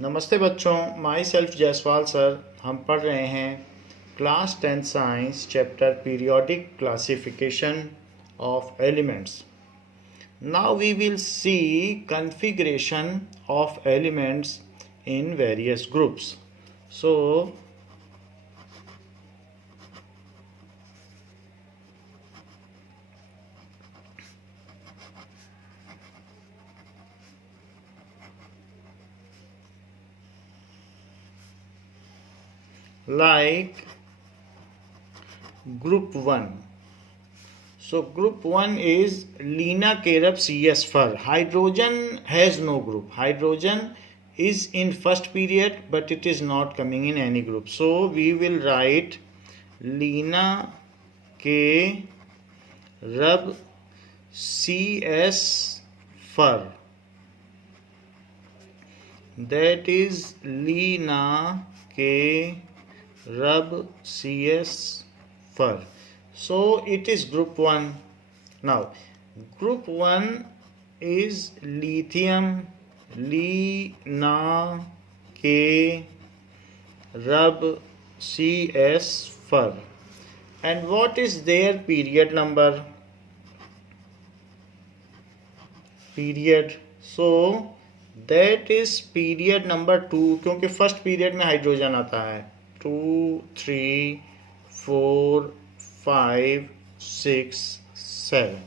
नमस्ते बच्चों, my self Jaiswal sir. हम पढ़ रहे हैं class 10 science chapter periodic classification of elements. Now we will see configuration of elements in various groups. So like group 1. So group 1 is Lena Carob CS fir. Hydrogen has no group. Hydrogen is in first period but it is not coming in any group. So we will write Lena Carob CS fir. That is Lena Carob CS fir. So it is group 1. Now group 1 is lithium, Lena Carob CS fir. And what is their period number? Period. So that is period number 2, क्योंकि first period में hydrogen आता है. 2, 3, 4, 5, 6, 7.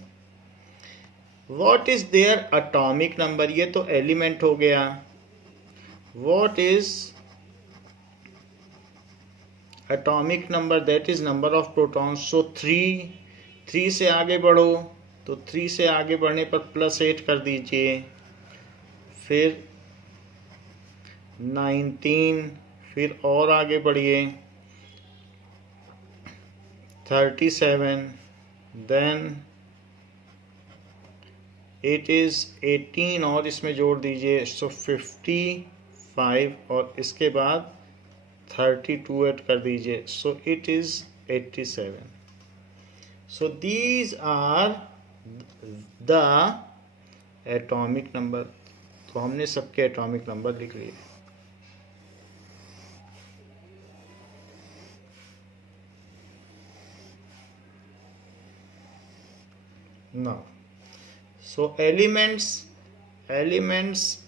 What is their atomic number? ये तो element हो गया. What is atomic number? That is number of protons. So 3 से आगे बढ़ो तो 3 से आगे बढ़ने पर +8 कर दीजिए, फिर 19, फिर और आगे बढ़िए 37, देन इट इज़ 18 और इसमें जोड़ दीजिए, सो 55 और इसके बाद 32 ऐड कर दीजिए, so it is 87. So these are the atomic number. तो हमने सबके एटॉमिक नंबर लिख लिए. Now, so elements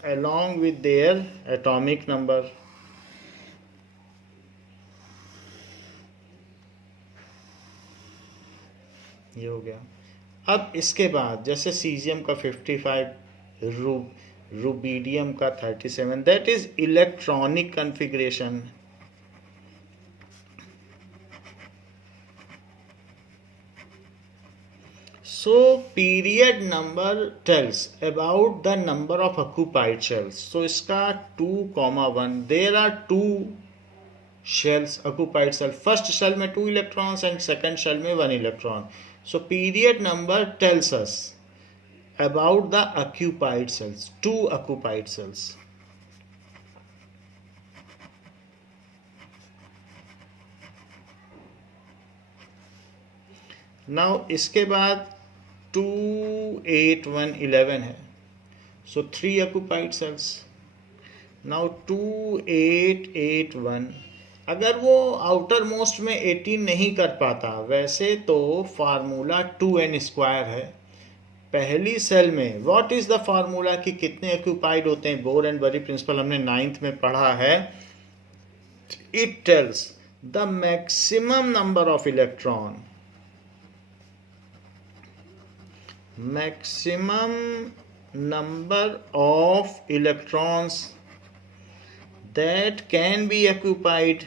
along with their atomic number. ये हो गया. अब इसके बाद जैसे सीजियम का 55, रुबीडियम का 37, that is electronic configuration. So period number tells about the number of occupied shells. So इसका 2,1. There are 2 shells, occupied cell. First shell में 2 electrons and second shell में 1 electron. So period number tells us about the occupied cells, 2 occupied cells. Now इसके बाद 2, 8, 1, 11 है. So 3 occupied cells. Now 2, 8, 8, 1. अगर वो outer most में 18 नहीं कर पाता, वैसे तो फार्मूला 2n² है. पहली सेल में व्हाट इज द फार्मूला कि कितने ऑक्यूपाइड होते हैं? बोर एंड बरी प्रिंसिपल हमने 9th में पढ़ा है. It tells the maximum number of electron, maximum number of electrons that can be occupied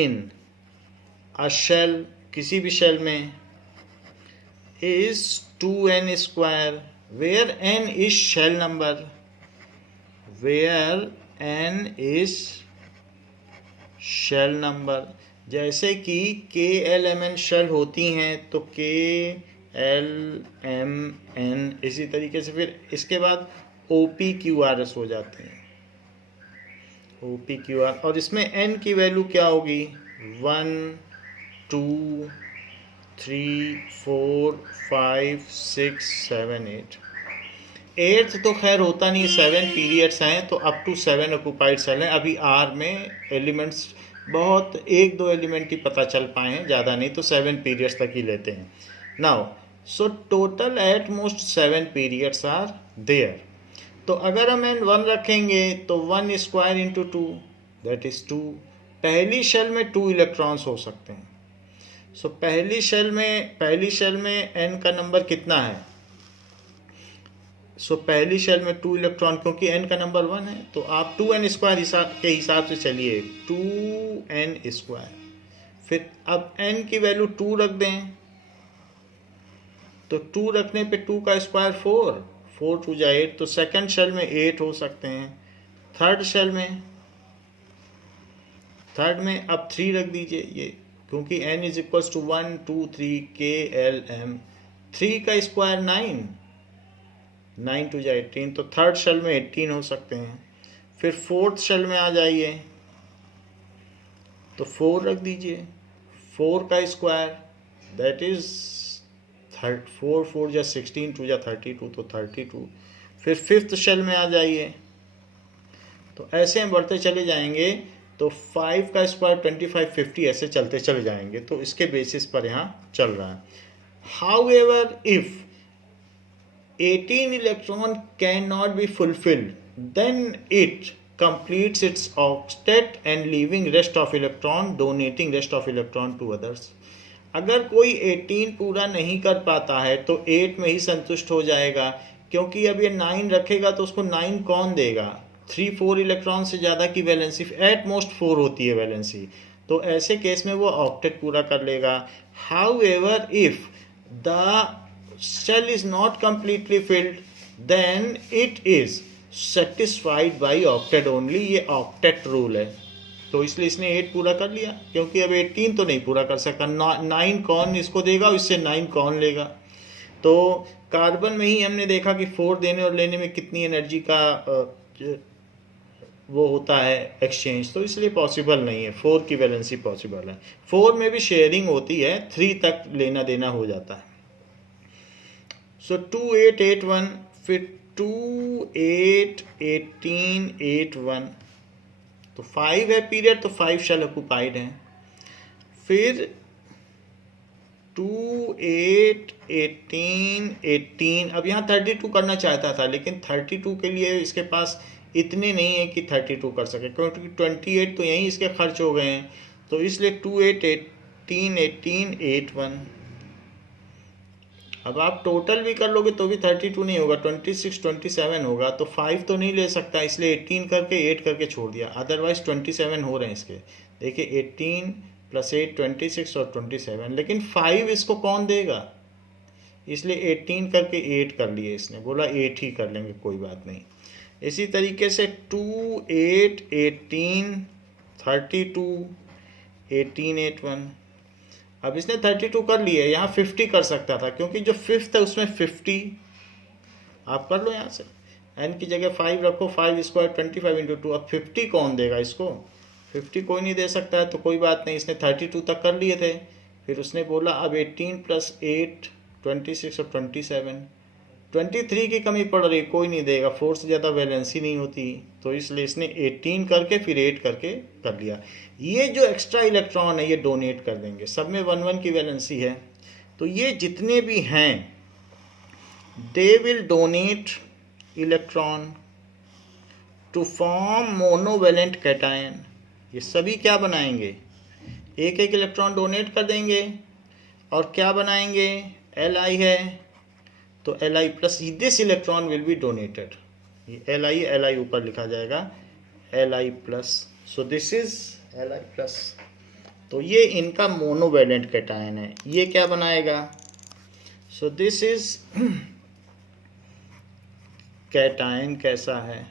in a shell, किसी भी शेल में, is 2n², where n is shell number, where n is shell number. जैसे कि KLMN shell होती हैं तो KLMN, इसी तरीके से फिर इसके बाद OPQRS हो जाते हैं, OPQR. और इसमें N की वैल्यू क्या होगी? 1, 2, 3 4 5 6 7 8। एट्थ तो खैर होता नहीं, 7 पीरियड्स हैं तो अप टू 7 ऑक्यूपाइड सेल हैं। अभी आर में एलिमेंट्स बहुत एक दो एलिमेंट ही पता चल पाए हैं, ज़्यादा नहीं, तो 7 पीरियड्स तक ही लेते हैं। Now so total at most 7 periods are there. तो अगर हम एन 1 रखेंगे तो 1 स्क्वायर इंटू 2 दैट इज 2। पहली शेल में 2 इलेक्ट्रॉन्स हो सकते हैं। सो पहली शेल में एन का नंबर कितना है? सो पहली शेल में 2 इलेक्ट्रॉन, क्योंकि एन का नंबर 1 है तो आप 2n स्क्वायर के हिसाब से चलिए, 2n स्क्वायर। फिर अब n की वैल्यू 2 रख दें, तो 2 रखने पे 2 का स्क्वायर 4, 4 2 जा 8, तो सेकंड शेल में 8 हो सकते हैं। थर्ड शेल में अब 3 रख दीजिए, ये क्योंकि n is equals to 1 2 3 k l m, 3 का स्क्वायर 9, 9 2 जा 18, तो थर्ड शेल में 18 हो सकते हैं। फिर फोर्थ शेल में आ जाइए तो 4 रख दीजिए, 4 का स्क्वायर दैट इज 4 4 जा 16 2 जा 32, तो 32। फिर फिफ्थ शेल में आ जाइए, तो ऐसे हम बढ़ते चले जाएंगे, तो 5 का स्क्वायर 25 50 ऐसे चलते चले जाएंगे। तो इसके बेसिस पर यहाँ चल रहा है। However if 18 electron cannot be fulfilled, then it completes its octet and leaving rest of electron, donating rest of electron to others. अगर कोई 18 पूरा नहीं कर पाता है तो 8 में ही संतुष्ट हो जाएगा, क्योंकि अब ये 9 रखेगा तो उसको 9 कौन देगा? 3 4 इलेक्ट्रॉन से ज़्यादा की वैलेंसी एट मोस्ट 4 होती है वैलेंसी, तो ऐसे केस में वो ऑक्टेट पूरा कर लेगा। However if the cell is not completely filled, then it is satisfied by octet only। ये octet रूल है, तो इसलिए इसने 8 पूरा कर लिया, क्योंकि अब 18 तो नहीं पूरा कर सकता। 9 कौन इसको देगा, इससे 9 कौन लेगा? तो कार्बन में ही हमने देखा कि 4 देने और लेने में कितनी एनर्जी का वो होता है एक्सचेंज, तो इसलिए पॉसिबल नहीं है। 4 की वैलेंसी पॉसिबल है, 4 में भी शेयरिंग होती है, 3 तक लेना देना हो जाता है। सो 2 8 8 1, फिर 2 8 18 8 1, तो 5 है पीरियड, तो 5 शेल ऑक्यूपाइड हैं। फिर 2 8 18 18, अब यहाँ 32 करना चाहता था, लेकिन 32 के लिए इसके पास इतने नहीं है कि 32 कर सके, क्योंकि 28 तो यहीं इसके खर्च हो गए हैं, तो इसलिए 2 8 18 18 8 1। अब आप टोटल भी कर लोगे तो भी 32 नहीं होगा, 26 27 होगा, तो 5 तो नहीं ले सकता, इसलिए 18 करके 8 करके छोड़ दिया, अदरवाइज 27 हो रहे हैं इसके। देखिए 18 + 8 26 और 27, लेकिन 5 इसको कौन देगा, इसलिए 18 करके 8 कर लिए इसने, बोला 8 ही कर लेंगे, कोई बात नहीं। इसी तरीके से 2 8 18 32 18 8 1। अब इसने 32 कर लिए, यहाँ 50 कर सकता था, क्योंकि जो फिफ्थ है उसमें 50 आप कर लो, यहाँ से n की जगह 5 रखो, 5 स्क्वायर 25 इंटू 2। अब 50 कौन देगा इसको? 50 कोई नहीं दे सकता है, तो कोई बात नहीं, इसने 32 तक कर लिए थे। फिर उसने बोला अब 18 + 8 26 और 27, 23 की कमी पड़ रही, कोई नहीं देगा, 4 से ज़्यादा वैलेंसी नहीं होती, तो इसलिए इसने 18 करके फिर 8 करके कर लिया। ये जो एक्स्ट्रा इलेक्ट्रॉन है ये डोनेट कर देंगे, सब में 1 1 की वैलेंसी है, तो ये जितने भी हैं they will donate electron to form monovalent cation. ये सभी क्या बनाएंगे? एक एक इलेक्ट्रॉन डोनेट कर देंगे, और क्या बनाएंगे? Li है तो Li plus this electron will be donated, Li ऊपर लिखा जाएगा Li plus, so this is Li plus. तो ये इनका मोनोवेलेंट कैटायन है, ये क्या बनाएगा? सो दिस इज कैटायन कैसा है?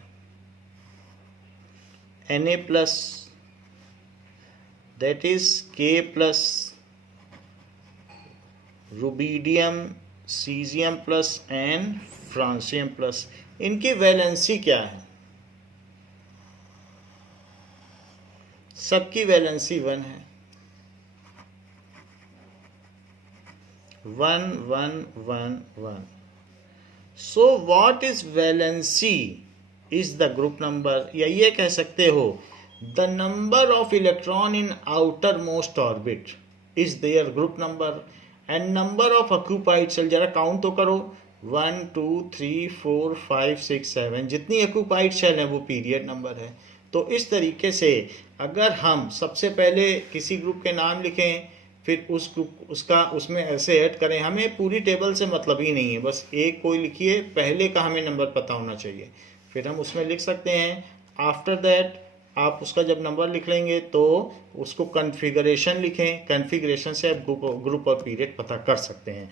Na plus, that is K plus, rubidium, caesium plus and francium plus. इनकी वैलेंसी क्या है? सबकी वैलेंसी 1 है। 1 1 1 1. So what is valency is the group number, या ये कह सकते हो the number of electron in outermost orbit is their group number and number of occupied cell. जरा काउंट तो करो, 1 2 3 4 5 6 7, जितनी occupied cell है वो पीरियड नंबर है. तो इस तरीके से अगर हम सबसे पहले किसी ग्रुप के नाम लिखें, फिर उस ग्रुप उसका उसमें ऐसे ऐड करें, हमें पूरी टेबल से मतलब ही नहीं है, बस एक कोई लिखिए, पहले का हमें नंबर पता होना चाहिए, फिर हम उसमें लिख सकते हैं. आफ्टर दैट आप उसका जब नंबर लिख लेंगे तो उसको कॉन्फ़िगरेशन लिखें, कॉन्फ़िगरेशन से आप ग्रुप और पीरियड पता कर सकते हैं.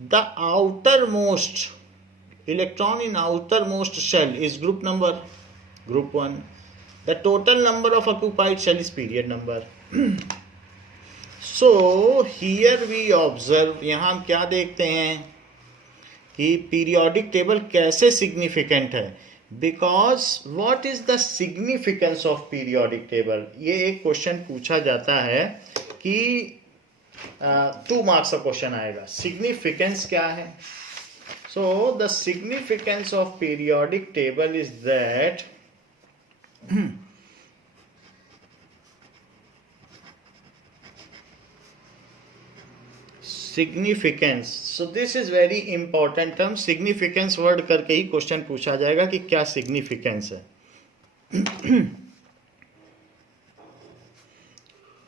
The outer most electron in outer most shell is group number, group 1. The total number of occupied shell is period number. So here we observe, यहाँ हम क्या देखते हैं कि पीरियोडिक टेबल कैसे सिग्निफिकेंट है. Because what is the significance of periodic table, ये एक क्वेश्चन पूछा जाता है कि 2 मार्क्स का क्वेश्चन आएगा. सिग्निफिकेंस क्या है? So the significance of periodic table is that significance. So this is very important term. Significance word करके ही क्वेश्चन पूछा जाएगा कि क्या सिग्निफिकेंस है.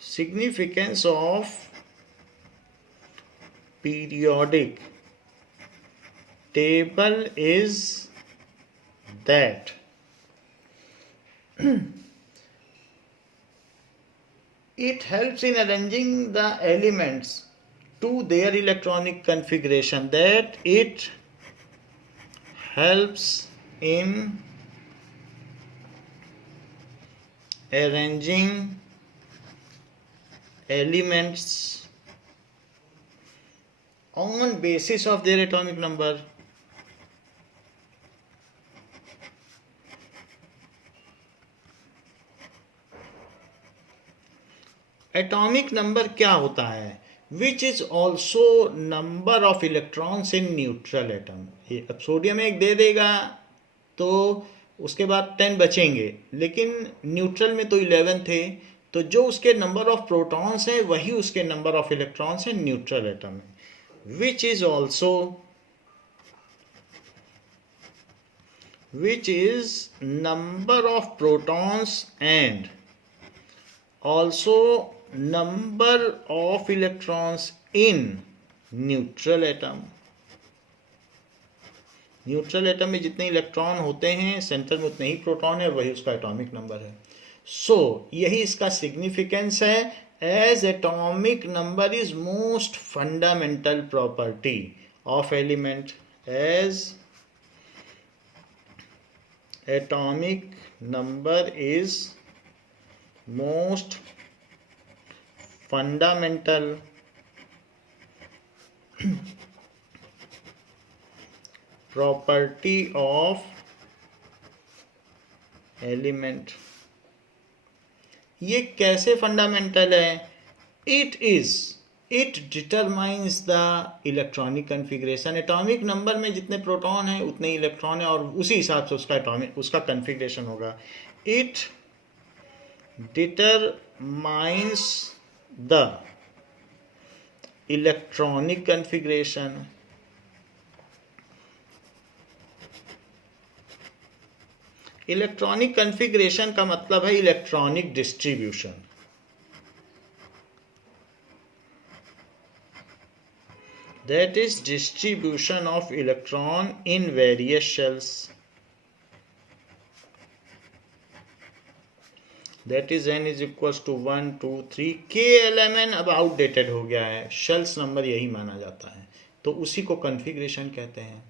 Significance of periodic table is that it helps in arranging the elements to their electronic configuration, that it helps in arranging elements on basis of their atomic number. Atomic number क्या होता है? Which is also number of electrons in neutral atom. अब sodium एक दे देगा तो उसके बाद 10 बचेंगे, लेकिन न्यूट्रल में तो 11 थे, तो जो उसके नंबर ऑफ प्रोटॉन्स हैं वही उसके नंबर ऑफ इलेक्ट्रॉन्स हैं न्यूट्रल एटम में. Which is also which is number of protons and also number of electrons in neutral atom. Neutral atom में जितने इलेक्ट्रॉन होते हैं सेंटर में उतने ही प्रोटॉन है, वही उसका एटॉमिक नंबर है. सो यही इसका सिग्निफिकेंस है. As atomic number is most fundamental property of element, as atomic number is most fundamental property of element. ये कैसे फंडामेंटल है? It determines the electronic configuration. Atomic number में जितने प्रोटॉन हैं उतने इलेक्ट्रॉन है और उसी हिसाब से उसका कन्फिग्रेशन होगा. It determines the electronic configuration. Electronic configuration का मतलब है electronic distribution. That is distribution of electron in various shells. That is n is equals to 1 2 3. KLMN अब आउटडेटेड हो गया है, शेल्स नंबर यही माना जाता है, तो उसी को कन्फिग्रेशन कहते हैं.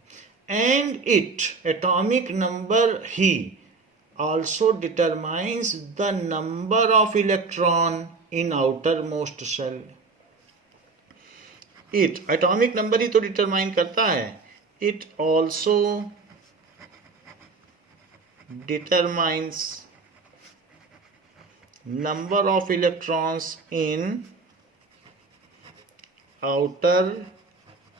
And it atomic number he also determines the number of electron in outermost shell. It atomic number ही तो determine करता है. It also determines number of electrons in outer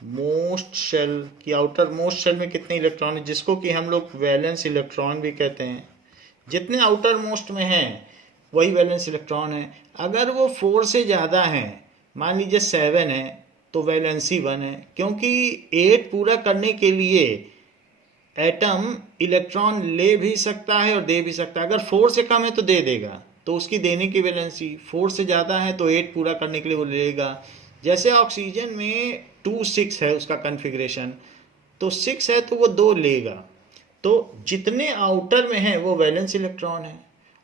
most shell की आउटर मोस्ट शेल में कितने electron है, जिसको कि हम लोग वैलेंस इलेक्ट्रॉन भी कहते हैं। जितने आउटर मोस्ट में हैं वही वैलेंस इलेक्ट्रॉन है। अगर वो 4 से ज़्यादा हैं, मान लीजिए 7 है, तो वैलेंसी 1 है, क्योंकि 8 पूरा करने के लिए एटम इलेक्ट्रॉन ले भी सकता है और दे भी सकता है। अगर 4 से कम है तो दे देगा, तो उसकी देने की वैलेंसी। 4 से ज़्यादा है तो 8 पूरा करने के लिए वो लेगा। जैसे ऑक्सीजन में 2 6 है उसका कन्फिग्रेशन, तो 6 है तो वो 2 लेगा। तो जितने आउटर में है वो वैलेंस इलेक्ट्रॉन है,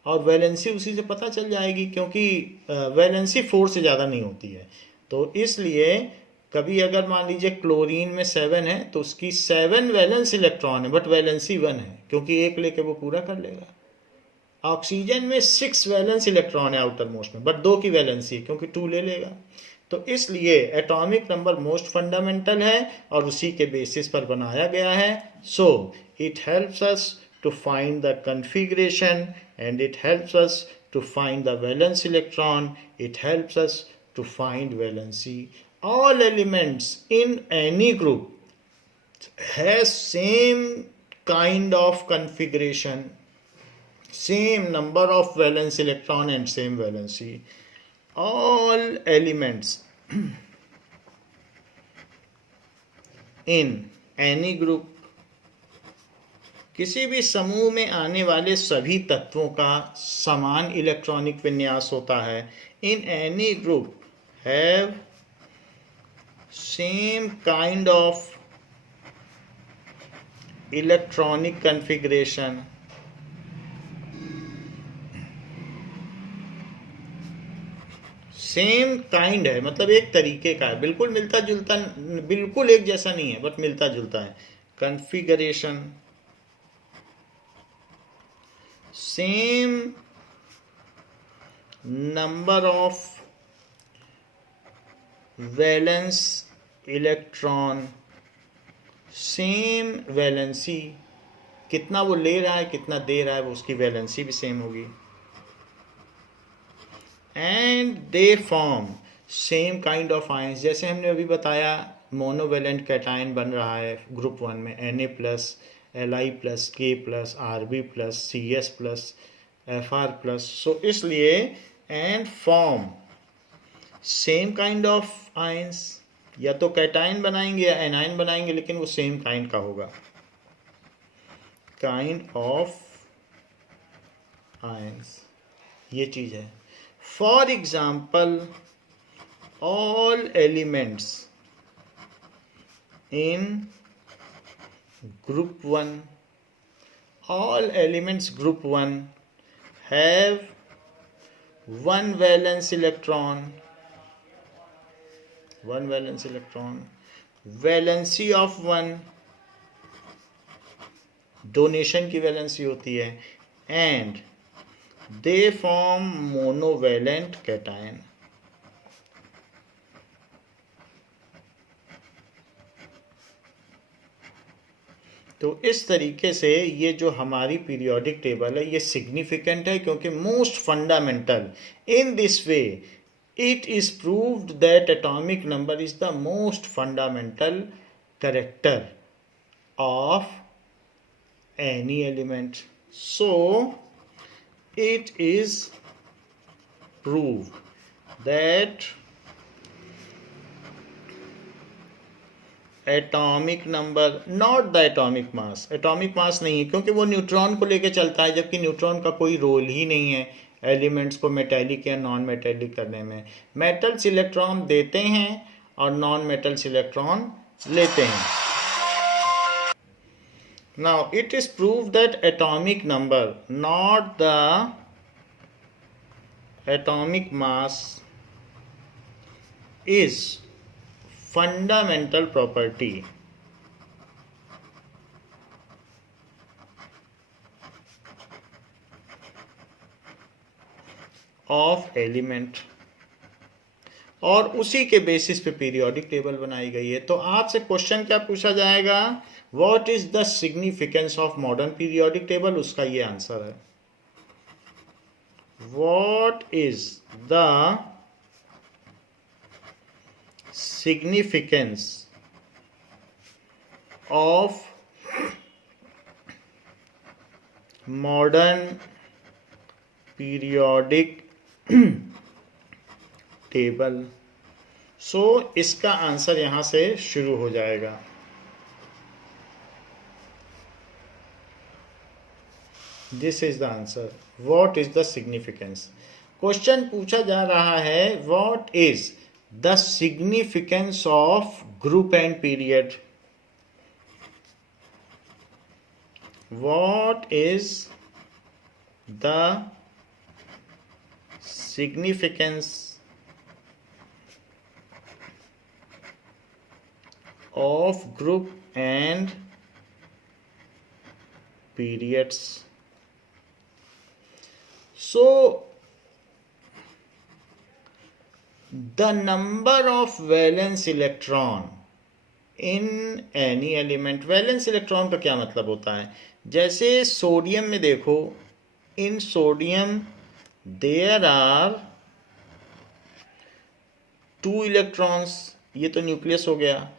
और वैलेंसी उसी से पता चल जाएगी, क्योंकि वैलेंसी 4 से ज़्यादा नहीं होती है। तो इसलिए कभी अगर मान लीजिए क्लोरीन में 7 है तो उसकी 7 वैलेंस इलेक्ट्रॉन है, बट वैलेंसी 1 है, क्योंकि एक लेके वो पूरा कर लेगा। ऑक्सीजन में 6 वैलेंस इलेक्ट्रॉन है आउटर मोस्ट में, बट 2 की वैलेंसी है, क्योंकि 2 ले लेगा। तो इसलिए एटॉमिक नंबर मोस्ट फंडामेंटल है और उसी के बेसिस पर बनाया गया है। So it helps us to find the configuration, and it helps us to find the valence electron, it helps us to find valency. All elements in any group has same kind of configuration, same number of valence electron and same valency. All elements in any group, किसी भी समूह में आने वाले सभी तत्वों का समान इलेक्ट्रॉनिक विन्यास होता है। In any group have same kind of electronic configuration, same kind है मतलब एक तरीके का है, बिल्कुल मिलता जुलता, बिल्कुल एक जैसा नहीं है, बट मिलता जुलता है। Configuration, same number of valence electron, same valency, कितना वो ले रहा है कितना दे रहा है वो उसकी वैलेंसी भी सेम होगी। And they form same kind of ions, जैसे हमने अभी बताया मोनोवेलेंट कैटायन बन रहा है ग्रुप 1 में, Na+, Li+, K+, Rb+, Cs+, Fr+। सो इसलिए and form same kind of ions, या तो कैटायन बनाएंगे या एनायन बनाएंगे, लेकिन वो सेम काइंड का होगा, काइंड ऑफ आयंस, ये चीज है। For example, all elements in group 1, all elements group 1 have one valence electron, valency of 1, donation की वैलेंसी होती है, and they form monovalent cation. तो इस तरीके से ये जो हमारी पीरियोडिक टेबल है ये सिग्निफिकेंट है, क्योंकि most fundamental. In this way it is proved that atomic number is the most fundamental character of any element. So it is proved that atomic number, not the atomic mass, atomic mass नहीं है, क्योंकि वो neutron को लेके चलता है, जबकि neutron का कोई रोल ही नहीं है एलिमेंट्स को मेटेलिक या नॉन मेटेलिक करने में। मेटल्स इलेक्ट्रॉन देते हैं और नॉन मेटल्स इलेक्ट्रॉन लेते हैं। Now it is prove that atomic number, not the atomic mass, is fundamental property of element, और उसी के बेसिस पे पीरियोडिक टेबल बनाई गई है। तो आपसे क्वेश्चन क्या पूछा जाएगा, what is the significance of modern periodic table, उसका ये आंसर है, what is the significance of modern periodic table. सो इसका आंसर यहां से शुरू हो जाएगा. This is the answer. What is the significance? Question पूछा जा रहा है what is the significance of group and period. What is the significance of group and periods? So, the number of valence electron in any element. Valence electron का क्या मतलब होता है? जैसे सोडियम में देखो, in sodium there are 2 electrons. ये तो न्यूक्लियस हो गया.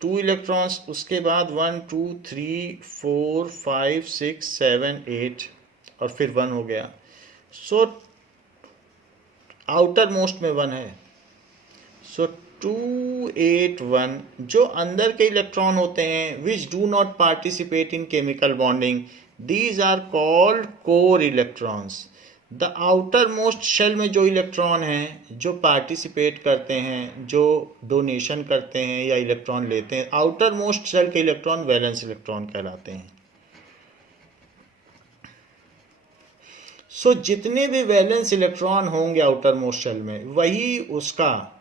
2 इलेक्ट्रॉन्स, उसके बाद 1 2 3 4 5 6 7 8 और फिर 1 हो गया. सो आउटर मोस्ट में 1 है. सो 281 जो अंदर के इलेक्ट्रॉन होते हैं which do not participate in chemical bonding, these are called core electrons. The outer most shell में जो इलेक्ट्रॉन हैं जो पार्टिसिपेट करते हैं, जो डोनेशन करते हैं या इलेक्ट्रॉन लेते हैं, आउटर मोस्ट शेल के इलेक्ट्रॉन वैलेंस इलेक्ट्रॉन कहलाते हैं. सो जितने भी वैलेंस इलेक्ट्रॉन होंगे आउटर मोस्ट शेल में वही उसका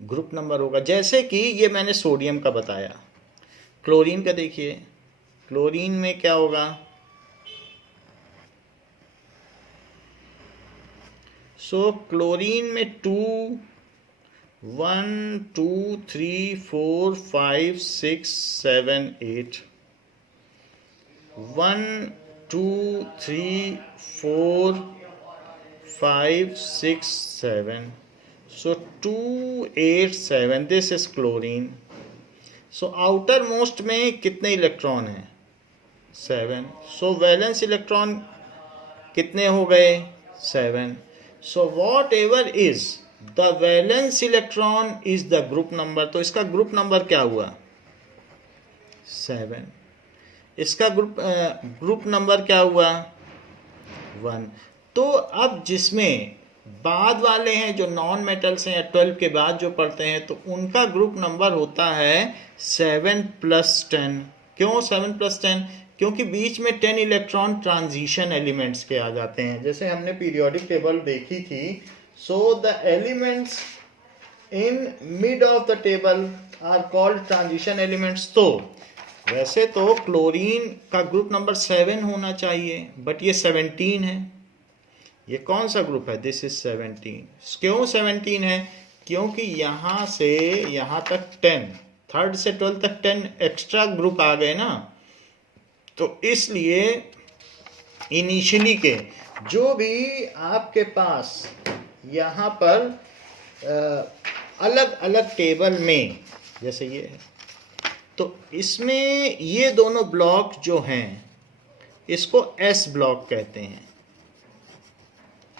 ग्रुप नंबर होगा. जैसे कि ये मैंने सोडियम का बताया. क्लोरीन का देखिए, क्लोरीन में क्या होगा? सो क्लोरीन में 2 1 2 3 4 5 6 7 8 1 2 3 4 5 6 7. So 287, this is chlorine. So outermost में कितने इलेक्ट्रॉन हैं? 7. So वैलेंस इलेक्ट्रॉन कितने हो गए? 7. So whatever is the valence electron is the group number. तो इसका ग्रुप नंबर क्या हुआ? 7. इसका ग्रुप नंबर क्या हुआ? 1. तो अब जिसमें बाद वाले हैं जो नॉन मेटल्स हैं या 12 के बाद जो पढ़ते हैं तो उनका ग्रुप नंबर होता है 7 + 10. क्यों 7 + 10? क्योंकि बीच में 10 इलेक्ट्रॉन ट्रांजिशन एलिमेंट्स के आ जाते हैं. जैसे हमने पीरियोडिक टेबल देखी थी. So the elements in mid of the table are called transition elements. तो वैसे तो क्लोरीन का ग्रुप नंबर 7 होना चाहिए बट ये 17 है. ये कौन सा ग्रुप है? This is 17. क्यों 17 है? क्योंकि यहाँ से यहाँ तक 10, 3rd से 12 तक 10 एक्स्ट्रा ग्रुप आ गए ना. तो इसलिए इनिशियली के जो भी आपके पास यहाँ पर अलग अलग टेबल में जैसे ये है, तो इसमें ये दोनों ब्लॉक जो हैं इसको S ब्लॉक कहते हैं.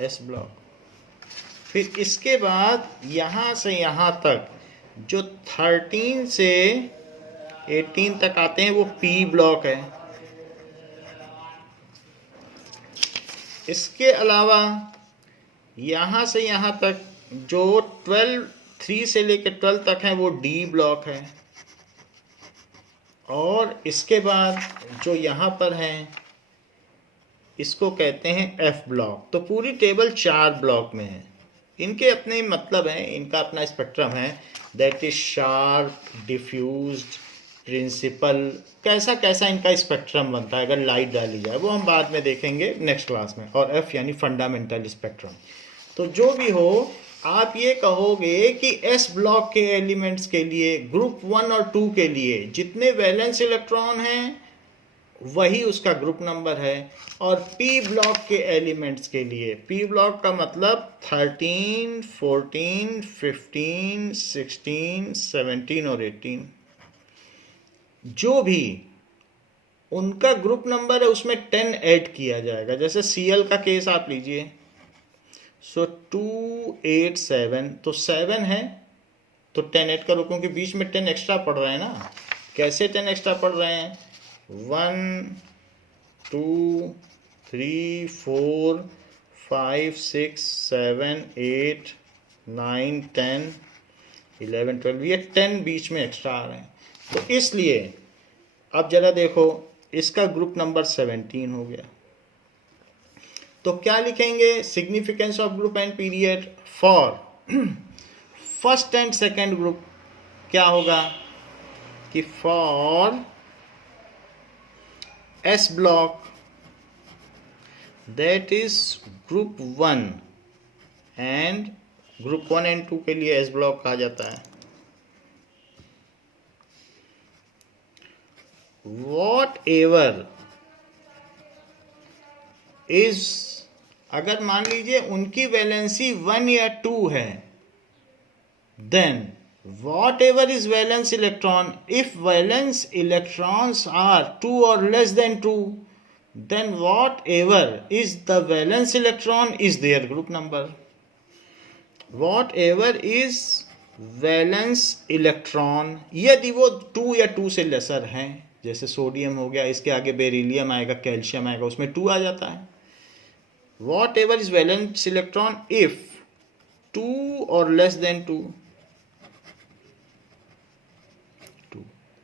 S block. फिर इसके बाद यहाँ से यहाँ तक जो 13 से 18 तक आते हैं वो P ब्लॉक है. इसके अलावा यहाँ से यहाँ तक जो 3 से लेकर 12 तक है वो D ब्लॉक है. और इसके बाद जो यहाँ पर हैं इसको कहते हैं F ब्लॉक. तो पूरी टेबल 4 ब्लॉक में है. इनके अपने मतलब हैं, इनका अपना स्पेक्ट्रम है. That is sharp, diffused, principal. कैसा कैसा इनका स्पेक्ट्रम बनता है अगर लाइट डाली जाए वो हम बाद में देखेंगे नेक्स्ट क्लास में. और F यानी फंडामेंटल स्पेक्ट्रम. तो जो भी हो आप ये कहोगे कि S ब्लॉक के एलिमेंट्स के लिए ग्रुप 1 और 2 के लिए जितने वैलेंस इलेक्ट्रॉन हैं वही उसका ग्रुप नंबर है. और P ब्लॉक के एलिमेंट्स के लिए, P ब्लॉक का मतलब 13, 14, 15, 16, 17 और 18 जो भी उनका ग्रुप नंबर है उसमें 10 ऐड किया जाएगा। जैसे Cl का केस आप लीजिए, सो 287 तो 7 है तो 10 ऐड करो, क्योंकि बीच में 10 एक्स्ट्रा पड़ रहे हैं ना। कैसे 10 एक्स्ट्रा पड़ रहे हैं? 1 2 3 4 5 6 7 8 9 10 11 12, ये 10 बीच में एक्स्ट्रा आ रहे हैं। तो इसलिए अब जरा देखो, इसका ग्रुप नंबर 17 हो गया। तो क्या लिखेंगे? Significance of group and period for first and second group क्या होगा कि for S block that is group 1 and group 1 and 2 के लिए एस ब्लॉक कहा जाता है। Whatever is, अगर मान लीजिए उनकी वैलेंसी 1 या 2 है, then whatever is valence electron, if valence electrons are 2 or less than 2, then whatever is the valence electron is their group number. Whatever is valence electron, यदि वो 2 या 2 से लेसर हैं, जैसे सोडियम हो गया, इसके आगे बेरिलियम आएगा, कैल्शियम आएगा, उसमें 2 आ जाता है। What ever is valence electron if 2 और लेस देन 2,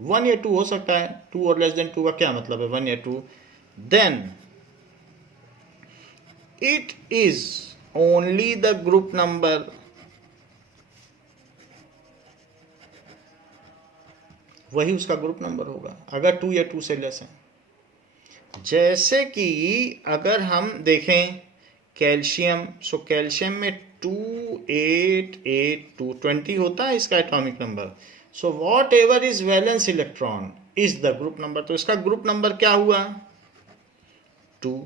1 या 2 हो सकता है। 2 और लेस देन 2 का क्या मतलब है? 1 या 2। Then it is only the group number वही उसका ग्रुप नंबर होगा अगर 2 या 2 से लेस है। जैसे कि अगर हम देखें कैल्शियम, सो कैल्शियम में 2882 20 होता है इसका atomic number. So what ever is valence electron is the group number. तो इसका ग्रुप नंबर क्या हुआ? 2।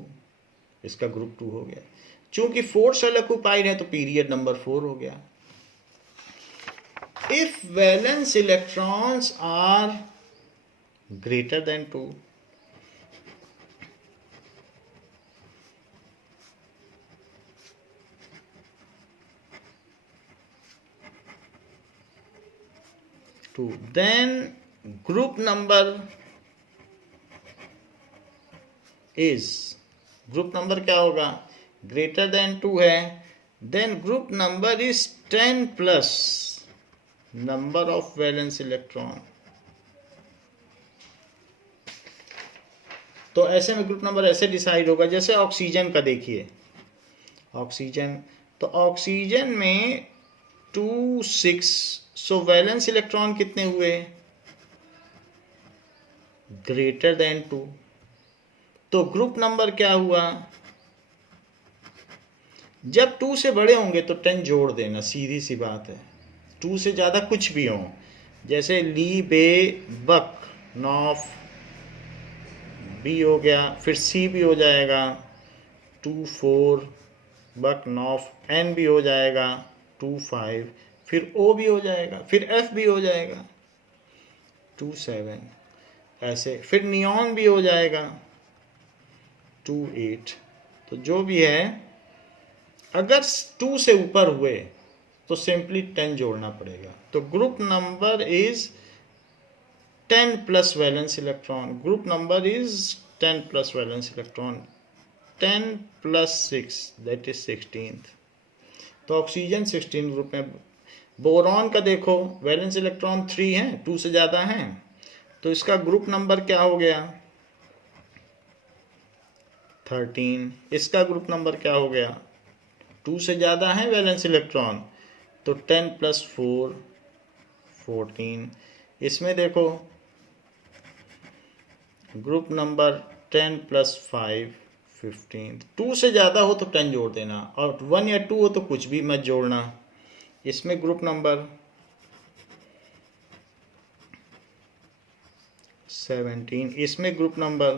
इसका ग्रुप 2 हो गया। चूंकि 4 सेल ऑक्युपाइड है तो पीरियड नंबर 4 हो गया। If valence electrons are greater than 2, then group number is, group number क्या होगा? ग्रेटर देन 2 है, then group number is 10 plus number of valence electron. तो ऐसे में ग्रुप नंबर ऐसे डिसाइड होगा। जैसे ऑक्सीजन का देखिए, ऑक्सीजन, तो ऑक्सीजन में 2 6, सो वैलेंस इलेक्ट्रॉन कितने हुए? Greater than 2। तो ग्रुप नंबर क्या हुआ? जब 2 से बड़े होंगे तो 10 जोड़ देना, सीधी सी बात है। 2 से ज़्यादा कुछ भी हो, जैसे ली बे बक नॉफ बी हो गया, फिर सी भी हो जाएगा 2 4 बक नॉफ एन भी हो जाएगा 2 5, फिर ओ भी हो जाएगा, फिर एफ भी हो जाएगा 2 7, ऐसे फिर नियॉन भी हो जाएगा 2 8। तो जो भी है, अगर 2 से ऊपर हुए तो सिंपली 10 जोड़ना पड़ेगा। तो group number is 10 plus valence electron. Group number is 10 plus valence electron, 10 plus 6 that is 16th। तो ऑक्सीजन 16 ग्रुप में। बोरॉन का देखो, वैलेंस इलेक्ट्रॉन 3 हैं, 2 से ज़्यादा हैं, तो इसका ग्रुप नंबर क्या हो गया? 13। इसका ग्रुप नंबर क्या हो गया? 2 से ज़्यादा है वैलेंस इलेक्ट्रॉन, तो 10 प्लस 4 14। इसमें देखो ग्रुप नंबर 10 प्लस 5 15। 2 से ज़्यादा हो तो 10 जोड़ देना, और 1 या 2 हो तो कुछ भी मत जोड़ना। इसमें ग्रुप नंबर 17, इसमें ग्रुप नंबर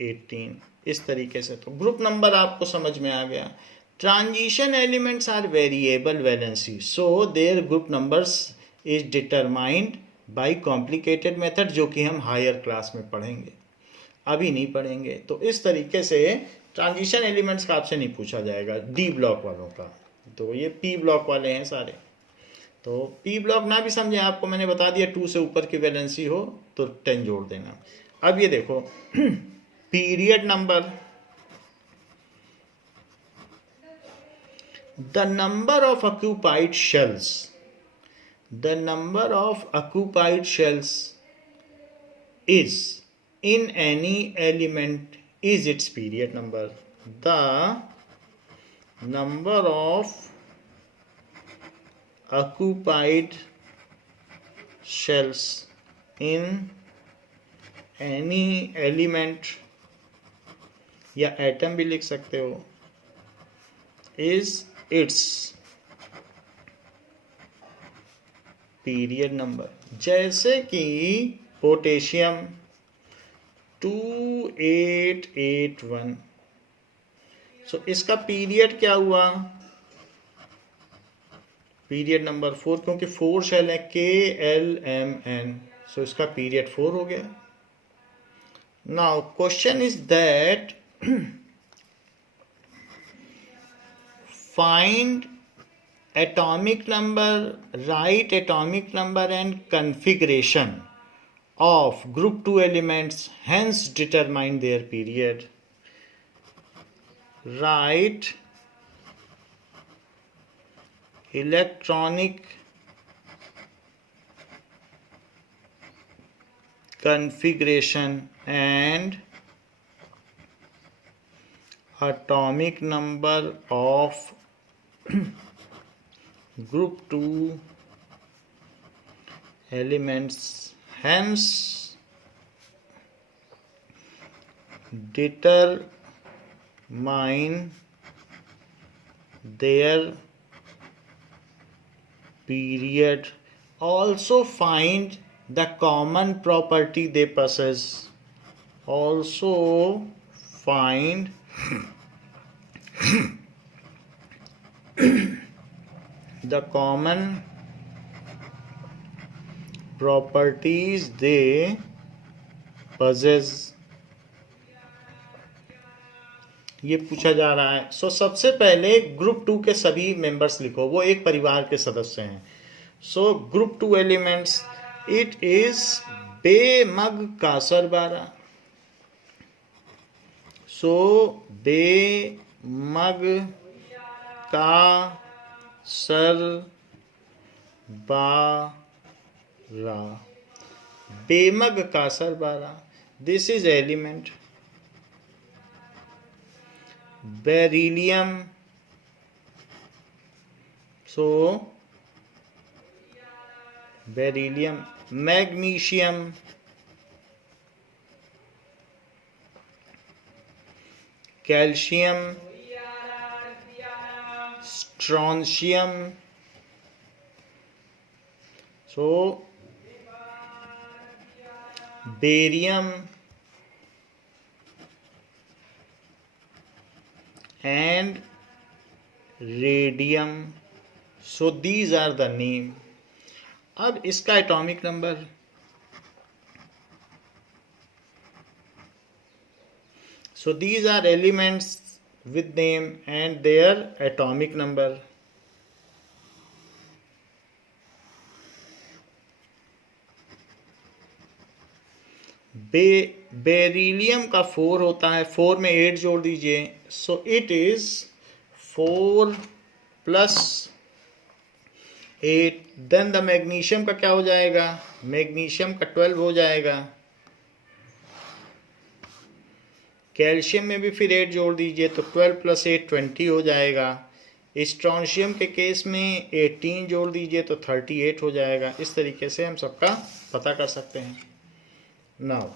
18। इस तरीके से तो ग्रुप नंबर आपको समझ में आ गया। Transition elements are variable valency, so their group numbers is determined by complicated method, जो कि हम हायर क्लास में पढ़ेंगे, अभी नहीं पढ़ेंगे। तो इस तरीके से ट्रांजिशन एलिमेंट्स का आपसे नहीं पूछा जाएगा डी ब्लॉक वालों का। तो ये पी ब्लॉक वाले हैं सारे। तो पी ब्लॉक ना भी समझें, आपको मैंने बता दिया 2 से ऊपर की वैलेंसी हो तो 10 जोड़ देना। अब ये देखो period number, the number of occupied shells, the number of occupied shells is in any element is its period number. The number of occupied shells in any element या एटम भी लिख सकते हो, is its पीरियड नंबर। जैसे कि potassium 2881, सो इसका period क्या हुआ, पीरियड नंबर 4, क्योंकि 4 शेल है KLMN, सो इसका पीरियड 4 हो गया। Now question is that find atomic number, write atomic number and configuration of group 2 elements, hence determine their period. Write electronic configuration and atomic number of group 2 elements, hence determine their period. Also find the common property they possess. Also find the common properties they possess. ये पूछा जा रहा है। सो सबसे पहले group 2 के सभी members लिखो, वो एक परिवार के सदस्य हैं। So group 2 elements, it is बे मग कासर बारा। सो बे मग का सर बारा, बेमग का सर बारा, this is element. Beryllium, so beryllium, magnesium, calcium, strontium, so barium and radium. So these are the name. अब इसका atomic number, so these are elements with name and their atomic number. Beryllium का 4 होता है, 4 में 8 जोड़ दीजिए, so it is 4 plus 8। Then the magnesium का क्या हो जाएगा, मैग्नीशियम का 12 हो जाएगा। कैल्शियम में भी फिर 8 जोड़ दीजिए, तो 12 प्लस 8 20 हो जाएगा। स्ट्रॉन्शियम के केस में 18 जोड़ दीजिए तो 38 हो जाएगा। इस तरीके से हम सबका पता कर सकते हैं। नाउ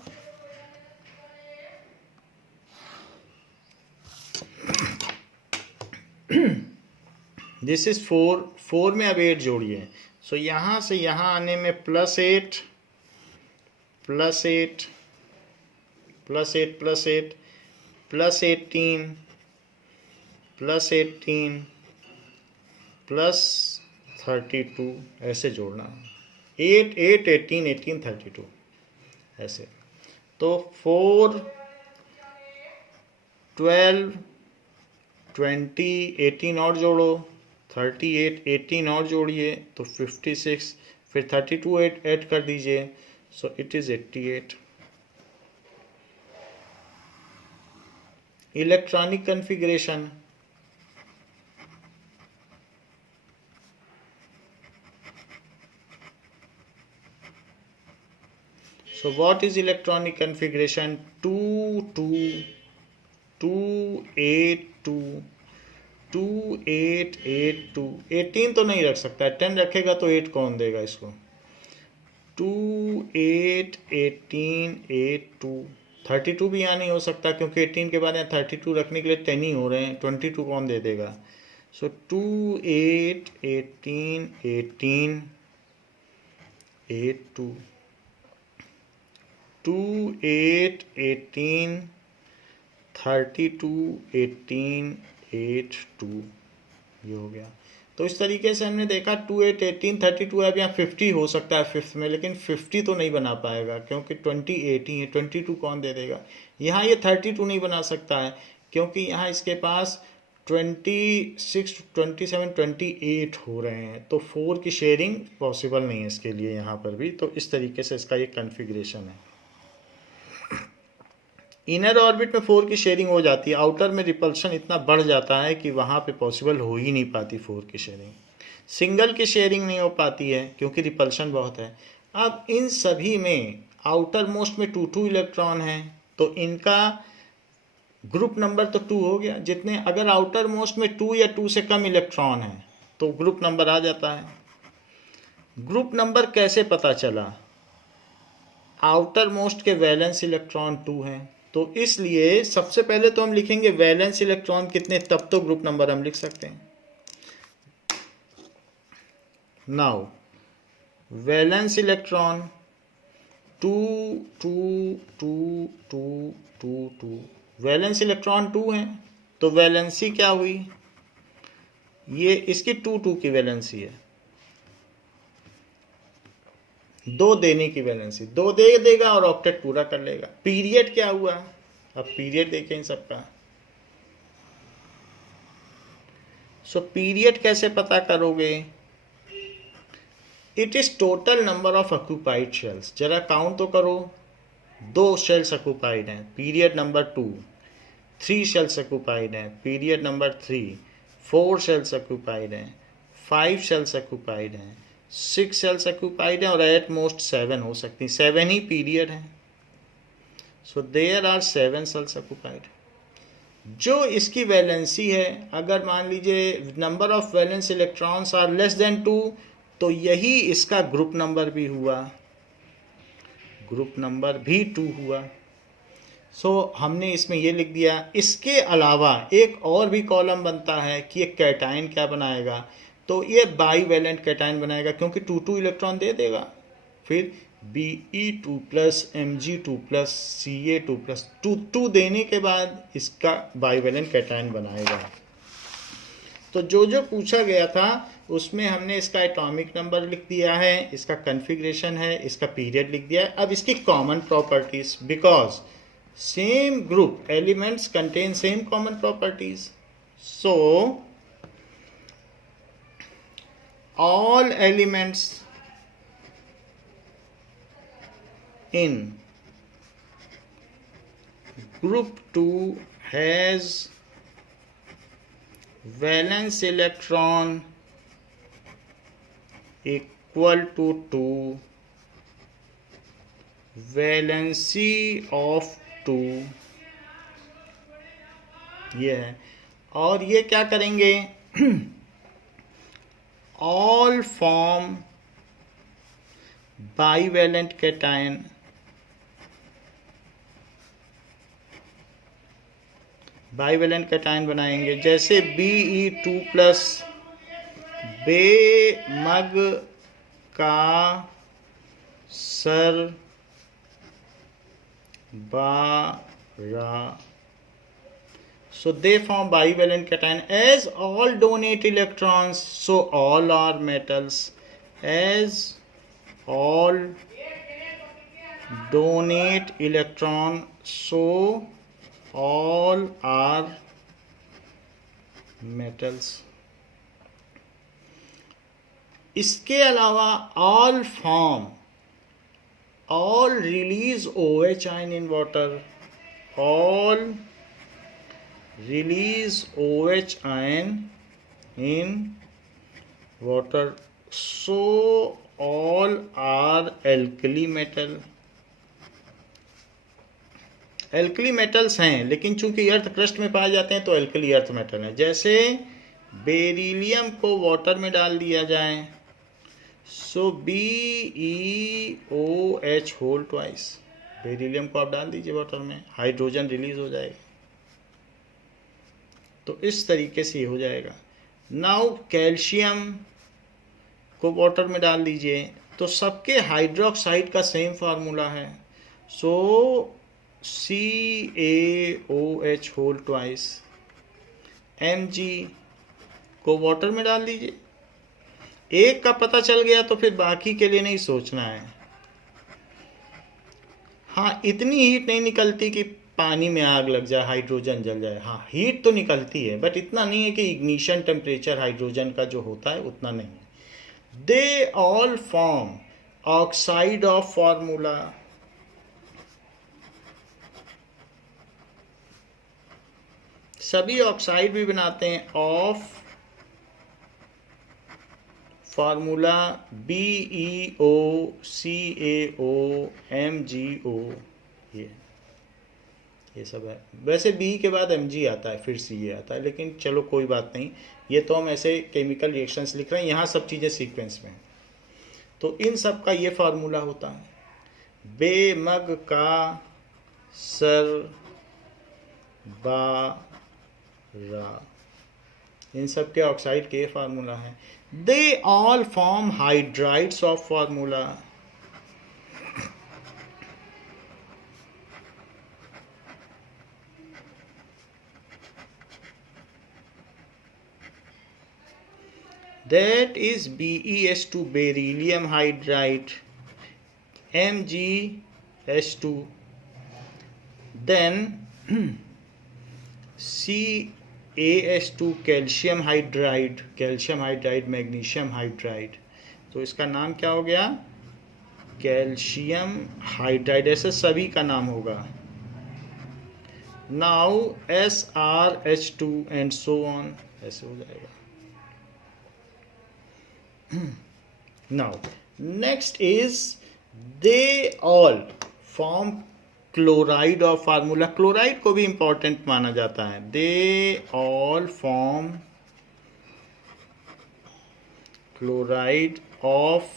दिस इज 4 में अब 8 जोड़िए, सो यहाँ से यहाँ आने में +8 plus 8 plus 8 plus 8 plus 18 plus 18 plus 32, ऐसे जोड़ना। 8 8 18 18 32 ऐसे। तो 4 12 20 18 और जोड़ो, 38 18 और जोड़िए तो 56, फिर 32 ऐड कर दीजिए, so it is 88। Electronic configuration, so what is electronic configuration? 2 2 2 8 2 2 8 8 2। 18 तो नहीं रख सकता, 10 रखेगा तो 8 कौन देगा इसको? 2 8 18 8 2। 32 भी यहाँ नहीं हो सकता क्योंकि 18 के बाद यहाँ 32 रखने के लिए 10 ही हो रहे हैं, 22 कौन दे देगा? सो 2 8 18 18 8 2 2 8 18 32 18 8 2, ये हो गया। तो इस तरीके से हमने देखा 2 8 18 32 है। अब यहाँ 50 हो सकता है फिफ्थ में, लेकिन 50 तो नहीं बना पाएगा क्योंकि 28 ही है, 22 कौन दे देगा? यहाँ ये 32 नहीं बना सकता है क्योंकि यहाँ इसके पास 26 27 28 हो रहे हैं, तो 4 की शेयरिंग पॉसिबल नहीं है इसके लिए यहाँ पर भी। तो इस तरीके से इसका ये कन्फिग्रेशन है। इनर ऑर्बिट में 4 की शेयरिंग हो जाती है, आउटर में रिपल्शन इतना बढ़ जाता है कि वहाँ पे पॉसिबल हो ही नहीं पाती 4 की शेयरिंग। सिंगल की शेयरिंग नहीं हो पाती है क्योंकि रिपल्शन बहुत है। अब इन सभी में आउटर मोस्ट में 2 2 इलेक्ट्रॉन हैं, तो इनका ग्रुप नंबर तो 2 हो गया। जितने अगर आउटर मोस्ट में 2 या 2 से कम इलेक्ट्रॉन हैं तो ग्रुप नंबर आ जाता है। ग्रुप नंबर कैसे पता चला? आउटर मोस्ट के वैलेंस इलेक्ट्रॉन 2 हैं, तो इसलिए सबसे पहले तो हम लिखेंगे वैलेंस इलेक्ट्रॉन कितने, तब तो ग्रुप नंबर हम लिख सकते हैं। Now valence electron 2 2 2 2 2 2, valence electron 2 हैं, तो वैलेंसी क्या हुई? ये इसकी 2 2 की वैलेंसी है, 2 देने की वैलेंसी, 2 दे देगा और ऑक्टेट पूरा कर लेगा। पीरियड क्या हुआ? अब पीरियड देखें इन सबका। सो पीरियड कैसे पता करोगे? It is total number of occupied shells. जरा काउंट तो करो, 2 शेल्स ऑक्यूपाइड हैं, पीरियड नंबर 2। 3 शेल्स ऑक्यूपाइड हैं, पीरियड नंबर 3। 4 शेल्स ऑक्यूपाइड हैं, 5 शेल्स ऑक्यूपाइड हैं, 6 शेल्स ऑक्यूपाइड हैं, और एट मोस्ट 7 हो सकती हैं। 7 ही पीरियड हैं, so there are 7 shells occupied. जो इसकी वैलेंसी है, अगर मान लीजिए number of valence electrons are less than 2, तो यही इसका ग्रुप नंबर भी हुआ, ग्रुप नंबर भी 2 हुआ। सो हमने इसमें ये लिख दिया। इसके अलावा एक और भी कॉलम बनता है कि एक कैटाइन क्या बनाएगा, तो ये बाईवैलेंट कैटाइन बनाएगा क्योंकि 2 2 इलेक्ट्रॉन दे देगा। फिर Be2 plus Mg2 plus Ca2 plus 2 2 देने के बाद इसका बाईवैलेंट कैटाइन बनाएगा। तो जो जो पूछा गया था उसमें हमने इसका एटॉमिक नंबर लिख दिया है, इसका कन्फिग्रेशन है, इसका पीरियड लिख दिया है। अब इसकी common properties, because same group elements contain same common properties, so all elements in group 2 has valence electron equal to 2, valency of 2, ये है। और ये क्या करेंगे? All form bivalent cation, bivalent cation बनाएंगे। जैसे Be2 प्लस बेमग का सर बारा, So they form bivalent cation. As all donate electrons, so all are metals. As all donate electron, so all are metals. इसके अलावा all form, all release OH ion in water, all release OH ion in water, so all are alkali metal. Alkali metals हैं, लेकिन चूंकि earth crust में पाए जाते हैं तो एल्कली अर्थ मेटल हैं. जैसे बेरिलियम को वाटर में डाल दिया जाए, सो BeOH होल ट्वाइस. बेरिलियम को आप डाल दीजिए वाटर में, हाइड्रोजन रिलीज हो जाएगा. तो इस तरीके से हो जाएगा. नाउ कैल्शियम को वाटर में डाल दीजिए तो सबके हाइड्रोक्साइड का सेम फार्मूला है. सो CaOH होल ट्वाइस. Mg को वाटर में डाल दीजिए. एक का पता चल गया तो फिर बाकी के लिए नहीं सोचना है. हाँ, इतनी हीट नहीं निकलती कि पानी में आग लग जाए, हाइड्रोजन जल जाए. हाँ, हीट तो निकलती है, बट इतना नहीं है कि इग्निशन टेम्परेचर हाइड्रोजन का जो होता है उतना नहीं है. They all form oxide of formula. सभी ऑक्साइड भी बनाते हैं ऑफ फार्मूला BeOCaO ये सब है. वैसे बी के बाद Mg आता है, फिर Ca आता है, लेकिन चलो कोई बात नहीं. ये तो हम ऐसे केमिकल रिएक्शंस लिख रहे हैं, यहाँ सब चीज़ें सीक्वेंस में हैं. तो इन सब का ये फार्मूला होता है. बे मग का सर बा रा, इन सब के ऑक्साइड के फार्मूला है. They all form hydrides of formula. That is BeS2 beryllium hydride, MgS2, then CaS2 calcium hydride, magnesium hydride. तो इसका नाम क्या हो गया? Calcium hydride. ऐसे सभी का नाम होगा. Now SrH2 and so on, ऐसे हो जाएगा. Now next is they all form chloride of formula. Chloride को भी इंपॉर्टेंट माना जाता है. They all form chloride of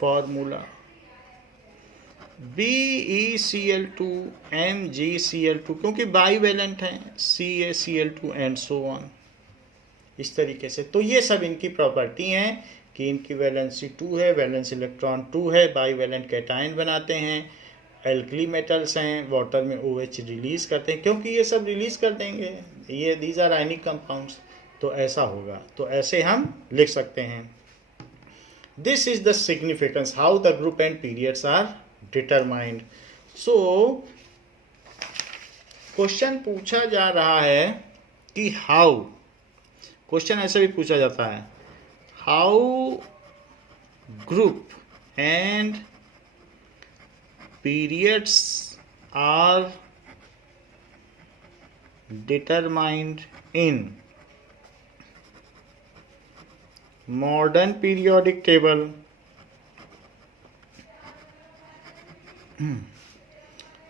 formula BeCl2 MgCl2, क्योंकि बाईवेलेंट हैं, CaCl2 एंड सो ऑन. इस तरीके से. तो ये सब इनकी प्रॉपर्टी हैं कि इनकी वैलेंसी 2 है, वैलेंस इलेक्ट्रॉन 2 है, बाईवेलेंट कैटायन बनाते हैं, एल्कली मेटल्स हैं, वाटर में OH रिलीज करते हैं, क्योंकि ये सब रिलीज कर देंगे. ये दीज आर आयनिक कंपाउंड्स. तो ऐसा होगा. तो ऐसे हम लिख सकते हैं. This is the significance how the group and periods are determined. So question पूछा जा रहा है कि हाउ, क्वेश्चन ऐसे भी पूछा जाता है, how group and periods are determined in modern periodic table.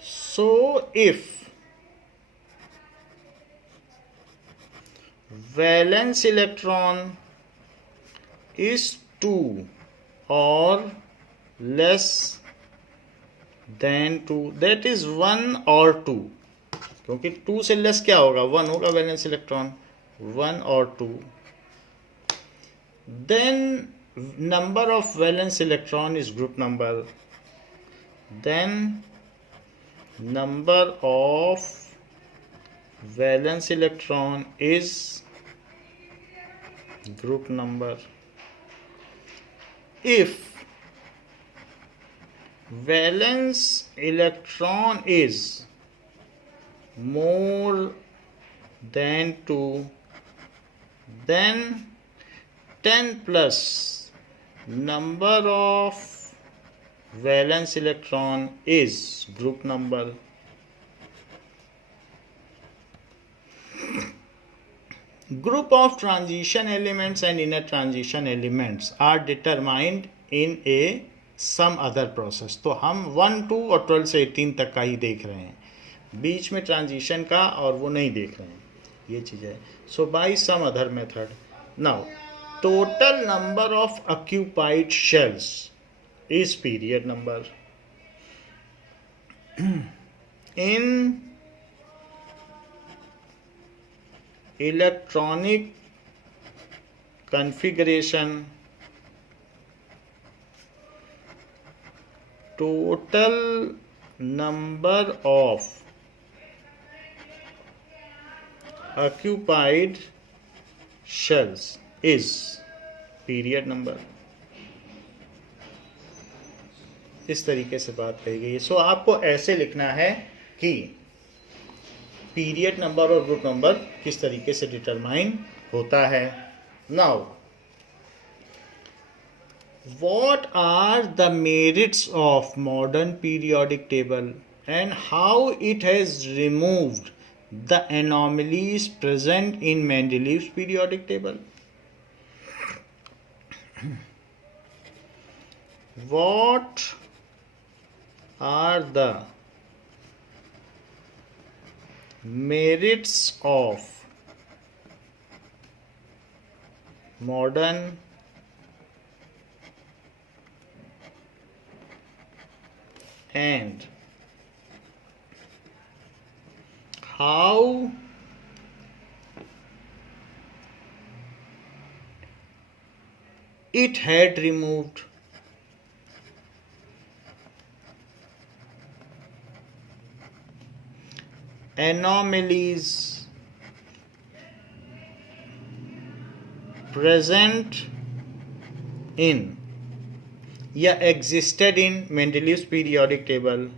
So if valence electron is 2 or less than 2, that is 1 or 2, क्योंकि 2 से लेस क्या होगा, 1 होगा valence electron, 1 or 2, then number of valence electron is group number, then number of valence electron is group number. If valence electron is more than 2, then 10 plus number of valence electron is group number. Group of transition elements and inner transition elements are determined in a some other process. तो हम 1, 2 और 12 से 18 तक का ही देख रहे हैं, बीच में ट्रांजिशन का और वो नहीं देख रहे हैं, ये चीज़ है. So by some other method. Now total number of occupied shells is period number. In electronic configuration, total number of occupied shells is period number. इस तरीके से बात कही गई है. सो आपको ऐसे लिखना है कि पीरियड नंबर और ग्रुप नंबर किस तरीके से डिटरमाइन होता है. Now what are the merits of modern periodic table and how it has removed the anomalies present in Mendeleev's periodic table? What are the merits of modern and how it had removed anomalies present in या existed in Mendeleev's periodic table.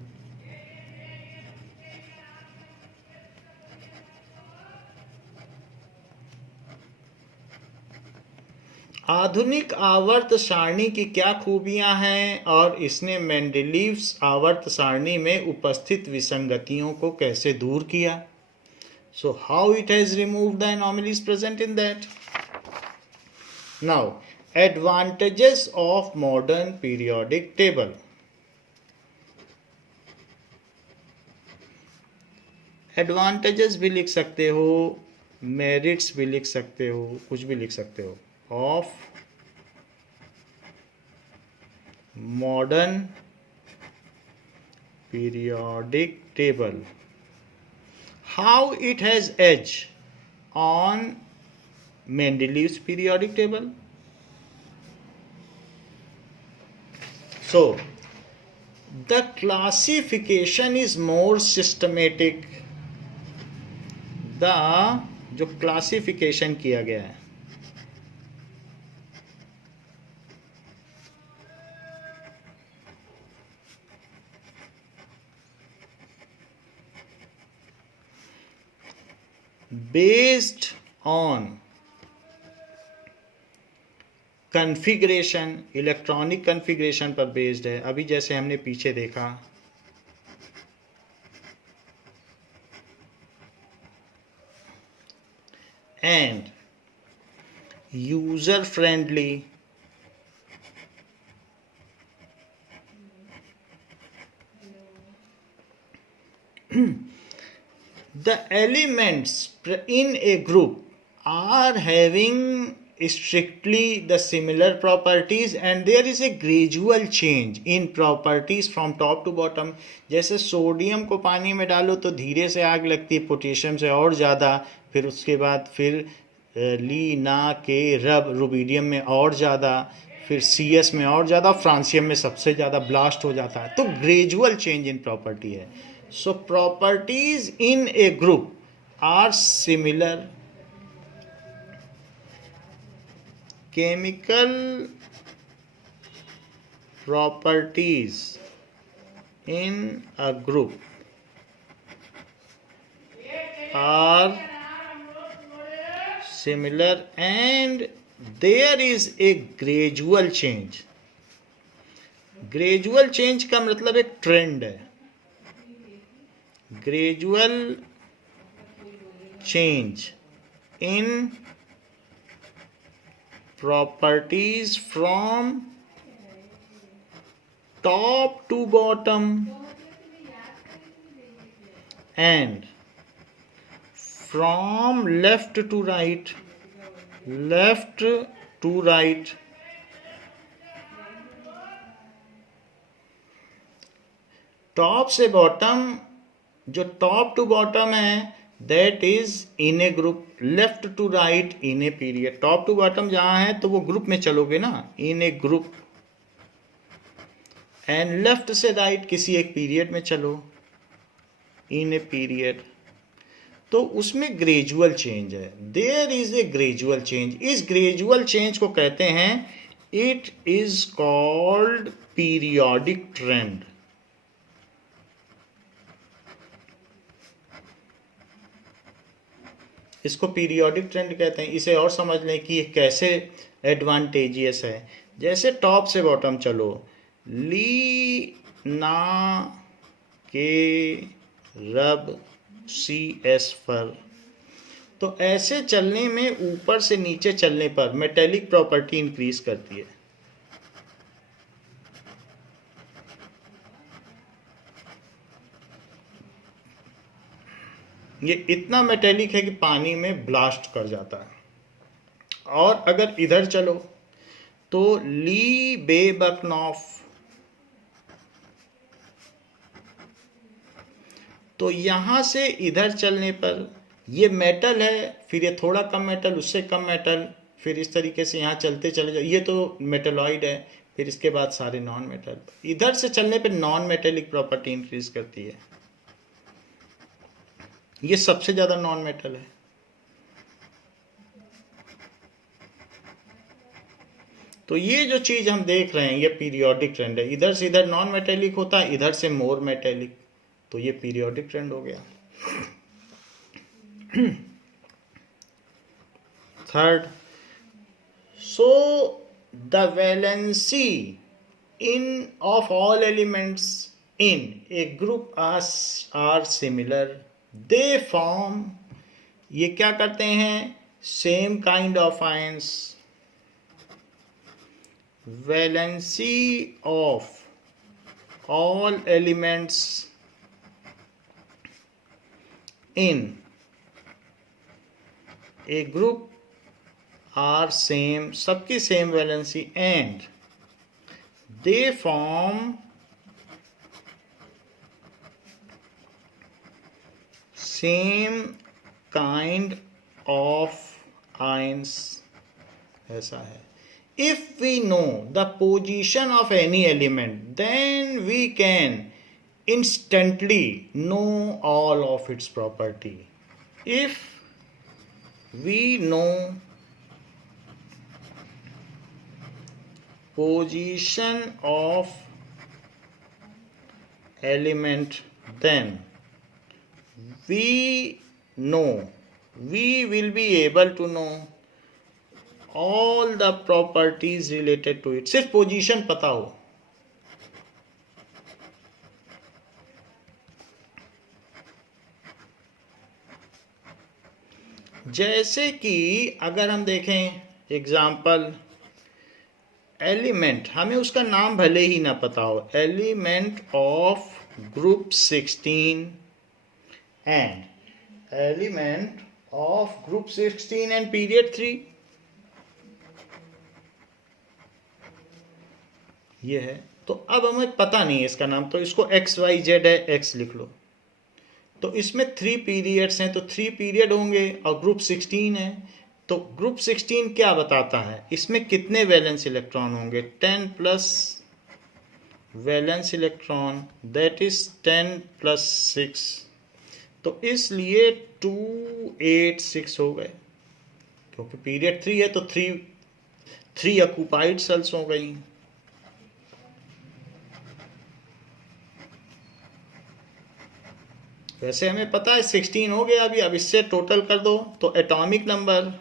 आधुनिक आवर्त सारणी की क्या खूबियां हैं और इसने मेंडेलीव्स आवर्त सारणी में उपस्थित विसंगतियों को कैसे दूर किया. So how it has removed the anomalies present in that. Now advantages of modern periodic table. Advantages भी लिख सकते हो, merits भी लिख सकते हो, कुछ भी लिख सकते हो, of modern periodic table. How it has edge on Mendeleev's periodic table. So, the classification is more systematic. जो क्लासिफिकेशन किया गया है based on configuration, electronic configuration पर बेस्ड है. अभी जैसे हमने पीछे देखा and user friendly. The elements in a group are having strictly the similar properties and there is a gradual change in properties from top to bottom. जैसे sodium को पानी में डालो तो धीरे से आग लगती है, पोटेशियम से और ज़्यादा, फिर उसके बाद फिर ली ना के रब रुबीडियम में और ज़्यादा, फिर CS में और ज़्यादा, फ्रांसियम में सबसे ज़्यादा ब्लास्ट हो जाता है. तो ग्रेजुअल चेंज इन प्रॉपर्टी है. So properties in a group are similar. Chemical properties in a group are similar and there is a gradual change. Gradual change का मतलब एक ट्रेंड है. Gradual change in properties from top to bottom and from left to right. Left to right. Top से bottom, जो top to bottom है that is in a group. Left to right in a period. Top to bottom जहां है तो वो group में चलोगे ना, in a group. And left से राइट किसी एक पीरियड में चलो, इन ए पीरियड. तो उसमें ग्रेजुअल चेंज है. There is a gradual change. इस ग्रेजुअल चेंज को कहते हैं, it is called periodic trend. इसको पीरियोडिक ट्रेंड कहते हैं. इसे और समझ लें कि ये कैसे एडवांटेजियस है. जैसे टॉप से बॉटम चलो, ली ना के रब सी एस फर. तो ऐसे चलने में ऊपर से नीचे चलने पर मेटेलिक प्रॉपर्टी इंक्रीज करती है. ये इतना मेटेलिक है कि पानी में ब्लास्ट कर जाता है. और अगर इधर चलो तो ली बे बकनॉफ. तो यहां से इधर चलने पर ये मेटल है, फिर ये थोड़ा कम मेटल, उससे कम मेटल, फिर इस तरीके से यहाँ चलते चले जाओ. ये तो मेटलॉइड है, फिर इसके बाद सारे नॉन मेटल. इधर से चलने पर नॉन मेटेलिक प्रॉपर्टी इंक्रीज करती है. ये सबसे ज्यादा नॉन मेटल है. तो ये जो चीज हम देख रहे हैं ये पीरियोडिक ट्रेंड है. इधर से इधर नॉन मेटेलिक होता है, इधर से मोर मेटेलिक. तो ये पीरियोडिक ट्रेंड हो गया. Third, so the valency in of all elements in a group are similar. They form, ये क्या करते हैं, same kind of ions. Valency of all elements in a group are same. सबकी same valency and they form same kind of ions. ऐसा है. If we know the position of any element then we can instantly know all of its property. If we know position of element, then we will be able to know all the properties related to it. सिर्फ position पता हो. जैसे कि अगर हम देखें example, element, हमें उसका नाम भले ही ना पता हो, element of group 16 and element of group 16 and period 3. ये है. तो अब हमें पता नहीं है इसका नाम, तो इसको XYZ है, X लिख लो. तो इसमें 3 पीरियड्स हैं, तो 3 पीरियड होंगे और ग्रुप 16 है. तो ग्रुप 16 क्या बताता है, इसमें कितने वैलेंस इलेक्ट्रॉन होंगे, 10 plus valence electron that is 10 + 6, तो इसलिए 286 हो गए, क्योंकि पीरियड 3 है तो 3 ऑक्यूपाइड सेल्स हो गई। वैसे हमें पता है 16 हो गया अभी, अब इससे टोटल कर दो तो एटॉमिक नंबर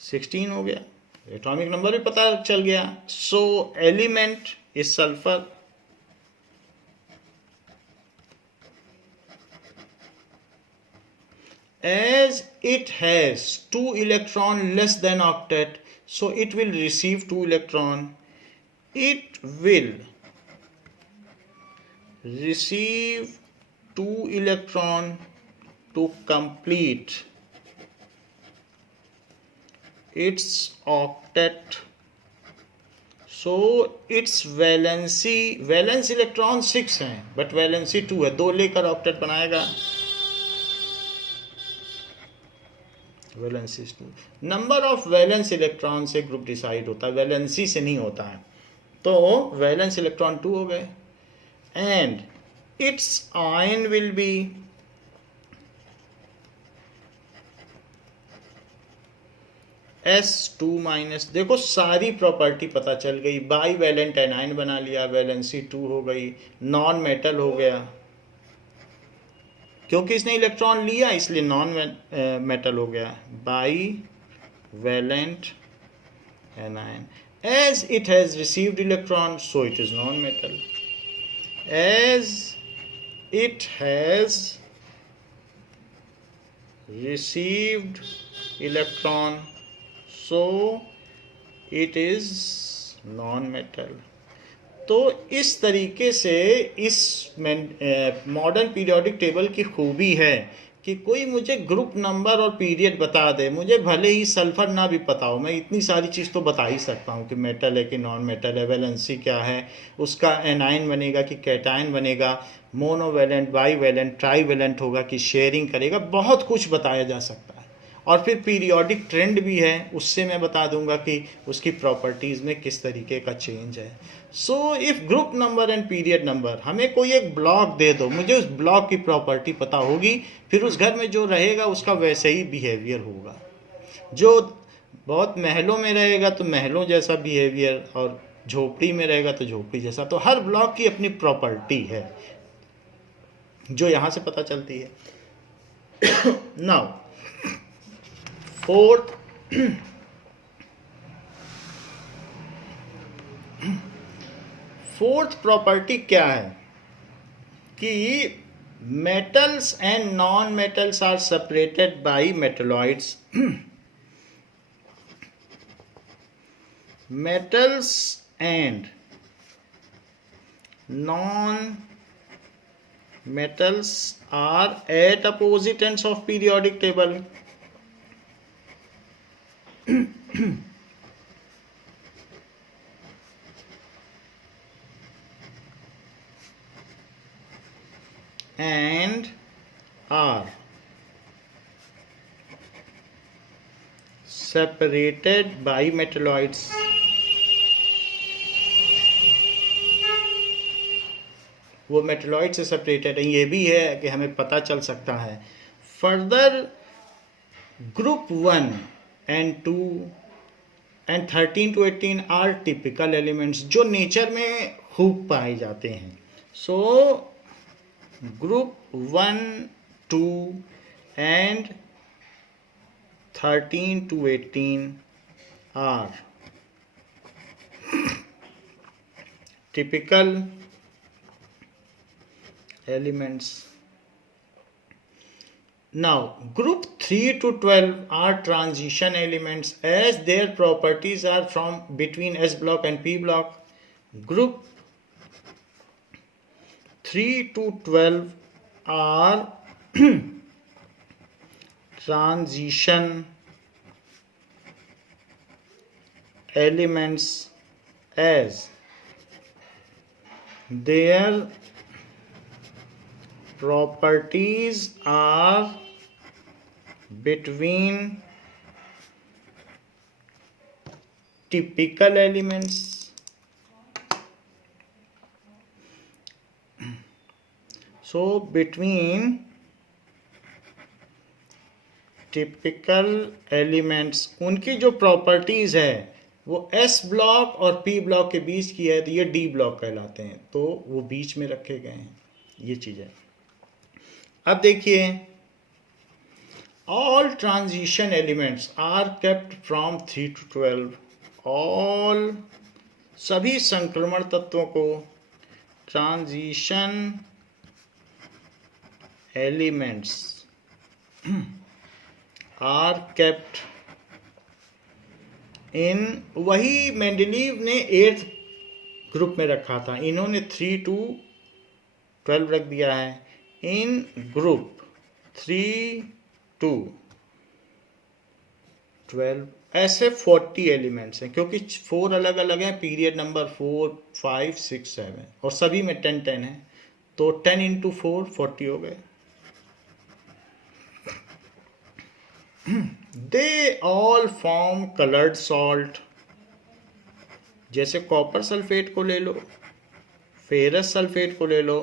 16 हो गया, एटॉमिक नंबर भी पता चल गया। सो element is sulphur. As it has 2 electron less than octet, so it will receive 2 electron. It will receive 2 electron to complete its octet. So its valence electron 6 हैं but valency 2 है, 2 लेकर octet बनाएगा। Valency 2, number of valence electron से group decide होता है, valency से नहीं होता है। तो वैलेंस इलेक्ट्रॉन 2 हो गए and it's ion will be S2-। देखो सारी प्रॉपर्टी पता चल गई, बाई वैलेंट एनायन बना लिया, वैलेंसी 2 हो गई, नॉन मेटल हो गया, क्योंकि इसने इलेक्ट्रॉन लिया इसलिए नॉन मेटल हो गया, bivalent anion. As it has received electron so it is non metal, as it has received electron so it is non metal. तो इस तरीके से इस मॉडर्न पीरियोडिक टेबल की खूबी है कि कोई मुझे ग्रुप नंबर और पीरियड बता दे, मुझे भले ही सल्फर ना भी पता हो, मैं इतनी सारी चीज़ तो बता ही सकता हूँ कि मेटल है कि नॉन मेटल है, वैलेंसी क्या है, उसका एनायन बनेगा कि कैटायन बनेगा, मोनोवैलेंट, बाईवैलेंट, ट्राईवैलेंट होगा कि शेयरिंग करेगा, बहुत कुछ बताया जा सकता है। और फिर पीरियोडिक ट्रेंड भी है, उससे मैं बता दूंगा कि उसकी प्रॉपर्टीज़ में किस तरीके का चेंज है। So if group number and period number, हमें कोई एक ब्लॉक दे दो, मुझे उस ब्लॉक की प्रॉपर्टी पता होगी, फिर उस घर में जो रहेगा उसका वैसे ही बिहेवियर होगा। जो बहुत महलों में रहेगा तो महलों जैसा बिहेवियर, और झोपड़ी में रहेगा तो झोपड़ी जैसा। तो हर ब्लॉक की अपनी प्रॉपर्टी है जो यहाँ से पता चलती है। नाउ फोर्थ प्रॉपर्टी क्या है कि metals and non metals are separated by metalloids. metals and non-metals are at opposite ends of periodic table. And are separated by metalloids. वो मेटलॉइड से सेपरेटेड है, ये भी है कि हमें पता चल सकता है। Further group 1 and 2 and 13 to 18 are typical elements जो नेचर में खूब पाए जाते हैं। So group 1, 2 and 13 to 18 are typical elements. Now group 3 to 12 are transition elements as their properties are from between S block and P block. Group 3 to 12 are transition elements as their properties are between typical elements. So between typical elements, उनकी जो properties है वो S block और P block के बीच की है, तो ये D ब्लॉक कहलाते हैं, तो वो बीच में रखे गए हैं, ये चीज है। अब देखिए, all transition elements are kept from 3 to 12। All, सभी संक्रमण तत्वों को, transition elements are kept in, वही मेंडलीव ने 8th ग्रुप में रखा था, इन्होंने 3 to 12 रख दिया है। इन ग्रुप 3 to 12 ऐसे 40 एलिमेंट्स हैं, क्योंकि 4 अलग अलग हैं, पीरियड नंबर 4, 5, 6, 7 और सभी में 10 10 है, तो 10 into 4 40 हो गए। They all form coloured salt, जैसे कॉपर सल्फेट को ले लो, फेरस सल्फेट को ले लो,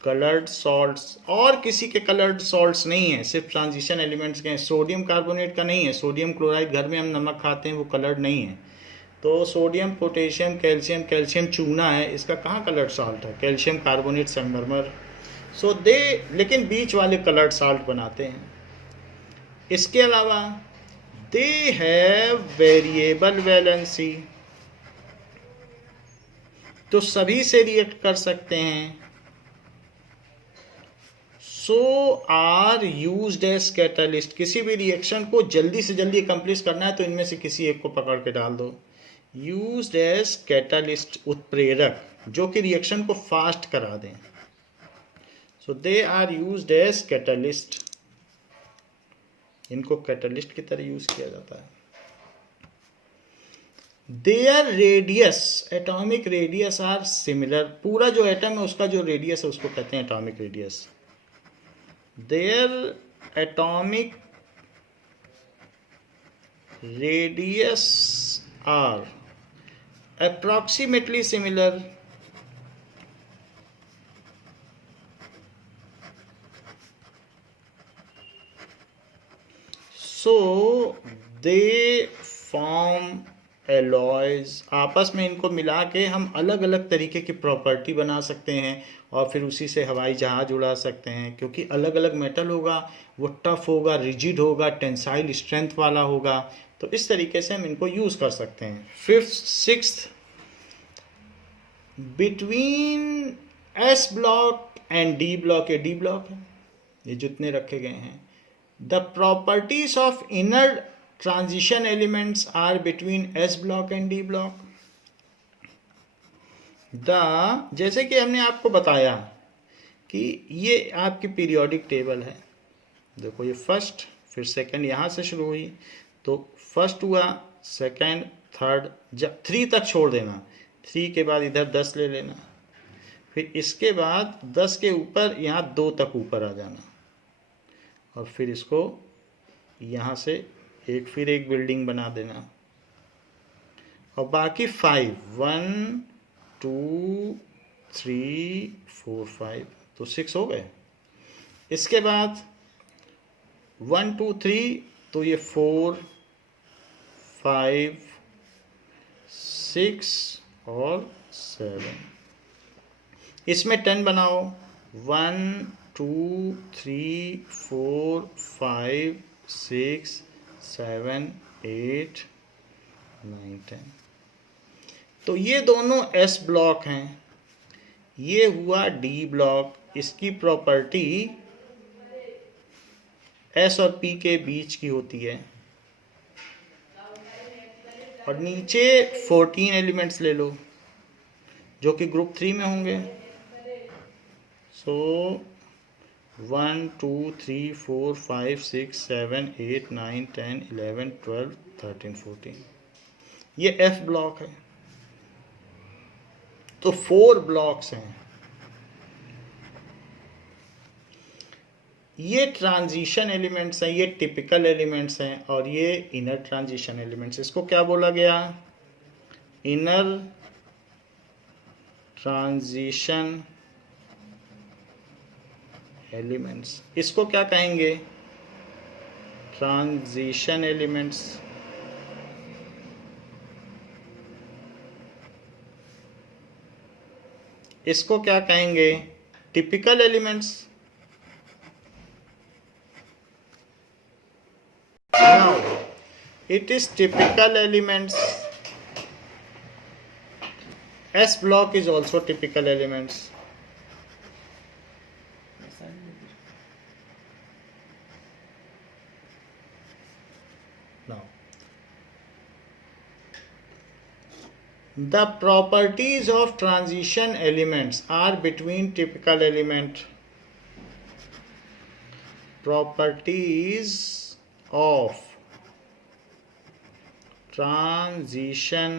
कलर्ड सॉल्ट्स। और किसी के कलर्ड सॉल्ट्स नहीं है, सिर्फ ट्रांजिशन एलिमेंट्स के हैं। सोडियम कार्बोनेट का नहीं है, सोडियम क्लोराइड घर में हम नमक खाते हैं, वो कलर्ड नहीं है। तो सोडियम, पोटेशियम, कैल्शियम, कैल्शियम चूना है, इसका कहाँ कलर्ड सॉल्ट है? कैल्शियम कार्बोनेट, संगमरमर। सो दे, लेकिन बीच वाले कलर्ड सॉल्ट बनाते हैं। इसके अलावा दे हैव वेरिएबल वैलेंसी, तो सभी से रिएक्ट कर सकते हैं। सो आर यूज्ड एज कैटलिस्ट, किसी भी रिएक्शन को जल्दी से जल्दी अकम्प्लिश करना है तो इनमें से किसी एक को पकड़ के डाल दो। यूज्ड एज कैटलिस्ट, उत्प्रेरक, जो कि रिएक्शन को फास्ट करा दें। So they are used as catalyst, इनको कैटलिस्ट की तरह यूज किया जाता है। Their radius, atomic radius are similar, पूरा जो एटम है उसका जो रेडियस है उसको कहते हैं atomic radius. Their atomic radius are approximately similar, so they form alloys। आपस में इनको मिला के हम अलग अलग तरीके की प्रॉपर्टी बना सकते हैं और फिर उसी से हवाई जहाज उड़ा सकते हैं, क्योंकि अलग अलग मेटल होगा, वो टफ होगा, रिजिड होगा, टेंसाइल स्ट्रेंथ वाला होगा, तो इस तरीके से हम इनको यूज कर सकते हैं। 5th 6th, between S block and D block, ये डी ब्लॉक है, ये जितने रखे गए हैं। The properties of inner transition elements are between S block and D block. जैसे कि हमने आपको बताया कि ये आपकी पीरियोडिक टेबल है, देखो ये फर्स्ट, फिर सेकंड, यहाँ से शुरू हुई तो फर्स्ट हुआ, सेकंड, थर्ड, 3 तक छोड़ देना, 3 के बाद इधर 10 ले लेना, फिर इसके बाद 10 के ऊपर यहाँ 2 तक ऊपर आ जाना, और फिर इसको यहाँ से फिर एक बिल्डिंग बना देना, और बाकी 5, 1 2 3 4 5, तो 6 हो गए। इसके बाद 1 2 3, तो ये 4 5 6 और 7, इसमें 10 बनाओ, 1 2 3 4 5 6 7 8 9 10, तो ये दोनों एस ब्लॉक हैं, ये हुआ डी ब्लॉक। इसकी प्रॉपर्टी एस और पी के बीच की होती है, और नीचे 14 एलिमेंट्स ले लो जो कि ग्रुप 3 में होंगे। सो 1 2 3 4 5 6 7 8 9 10 11 12 13 14, ये एफ ब्लॉक है। तो 4 ब्लॉक्स हैं। ये ट्रांजिशन एलिमेंट्स हैं, ये टिपिकल एलिमेंट्स हैं, और ये इनर ट्रांजिशन एलिमेंट्स। इसको क्या बोला गया? Inner transition elements. इसको क्या कहेंगे? Transition elements. इसको क्या कहेंगे? Typical elements. Now it is typical elements. S block is also typical elements. Now the properties of transition elements are between typical element. Properties of transition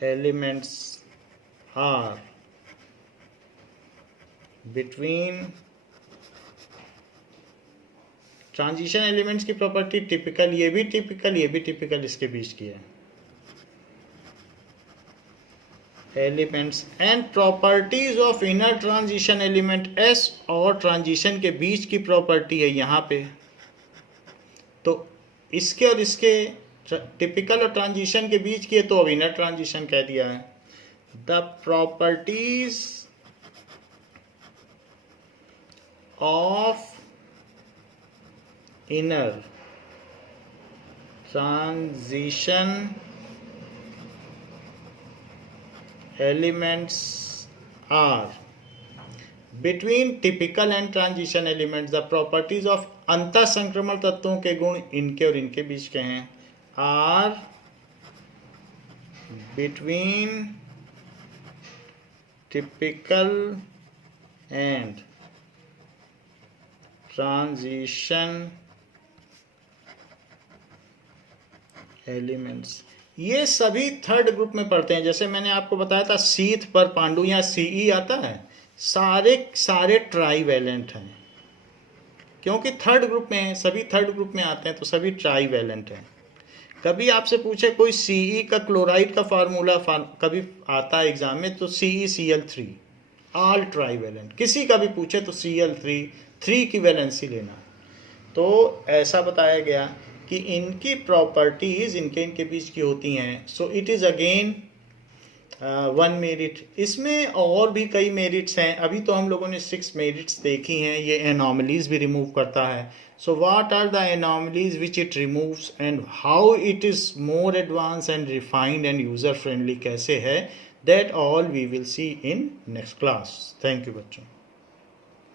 elements are between transition elements की property typical, ये भी typical, ये भी typical, इसके बीच की है elements. And properties of inner transition element S और transition के बीच की प्रॉपर्टी है यहाँ पे। तो इसके और इसके टिपिकल और ट्रांजिशन के बीच की है, तो अब इनर ट्रांजिशन कह दिया है। The properties of inner transition elements are between typical and transition elements. The properties of अंतः संक्रमण तत्वों के गुण इनके और इनके बीच के हैं। are between typical and transition elements. ये सभी थर्ड ग्रुप में पढ़ते हैं। जैसे मैंने आपको बताया था सीथ पर पांडु, यहाँ सीई आता है, सारे ट्राईवैलेंट हैं, क्योंकि थर्ड ग्रुप में है, सभी थर्ड ग्रुप में आते हैं, तो सभी ट्राईवैलेंट हैं। कभी आपसे पूछे कोई सीई का क्लोराइड का फार्मूला कभी आता है एग्जाम में, तो CeCl3 ऑल ट्राईवैलेंट। किसी का भी पूछे तो Cl3 की वैलेंसी लेना। तो ऐसा बताया गया कि इनकी प्रॉपर्टीज इनके बीच की होती हैं। सो इट इज़ अगेन 1 मेरिट। इसमें और भी कई मेरिट्स हैं। अभी तो हम लोगों ने 6 मेरिट्स देखी हैं। ये एनॉमलीज भी रिमूव करता है। So what are the anomalies which it removes and how it is more advance and refined and user friendly कैसे है, that all we will see in next class. Thank you बच्चों।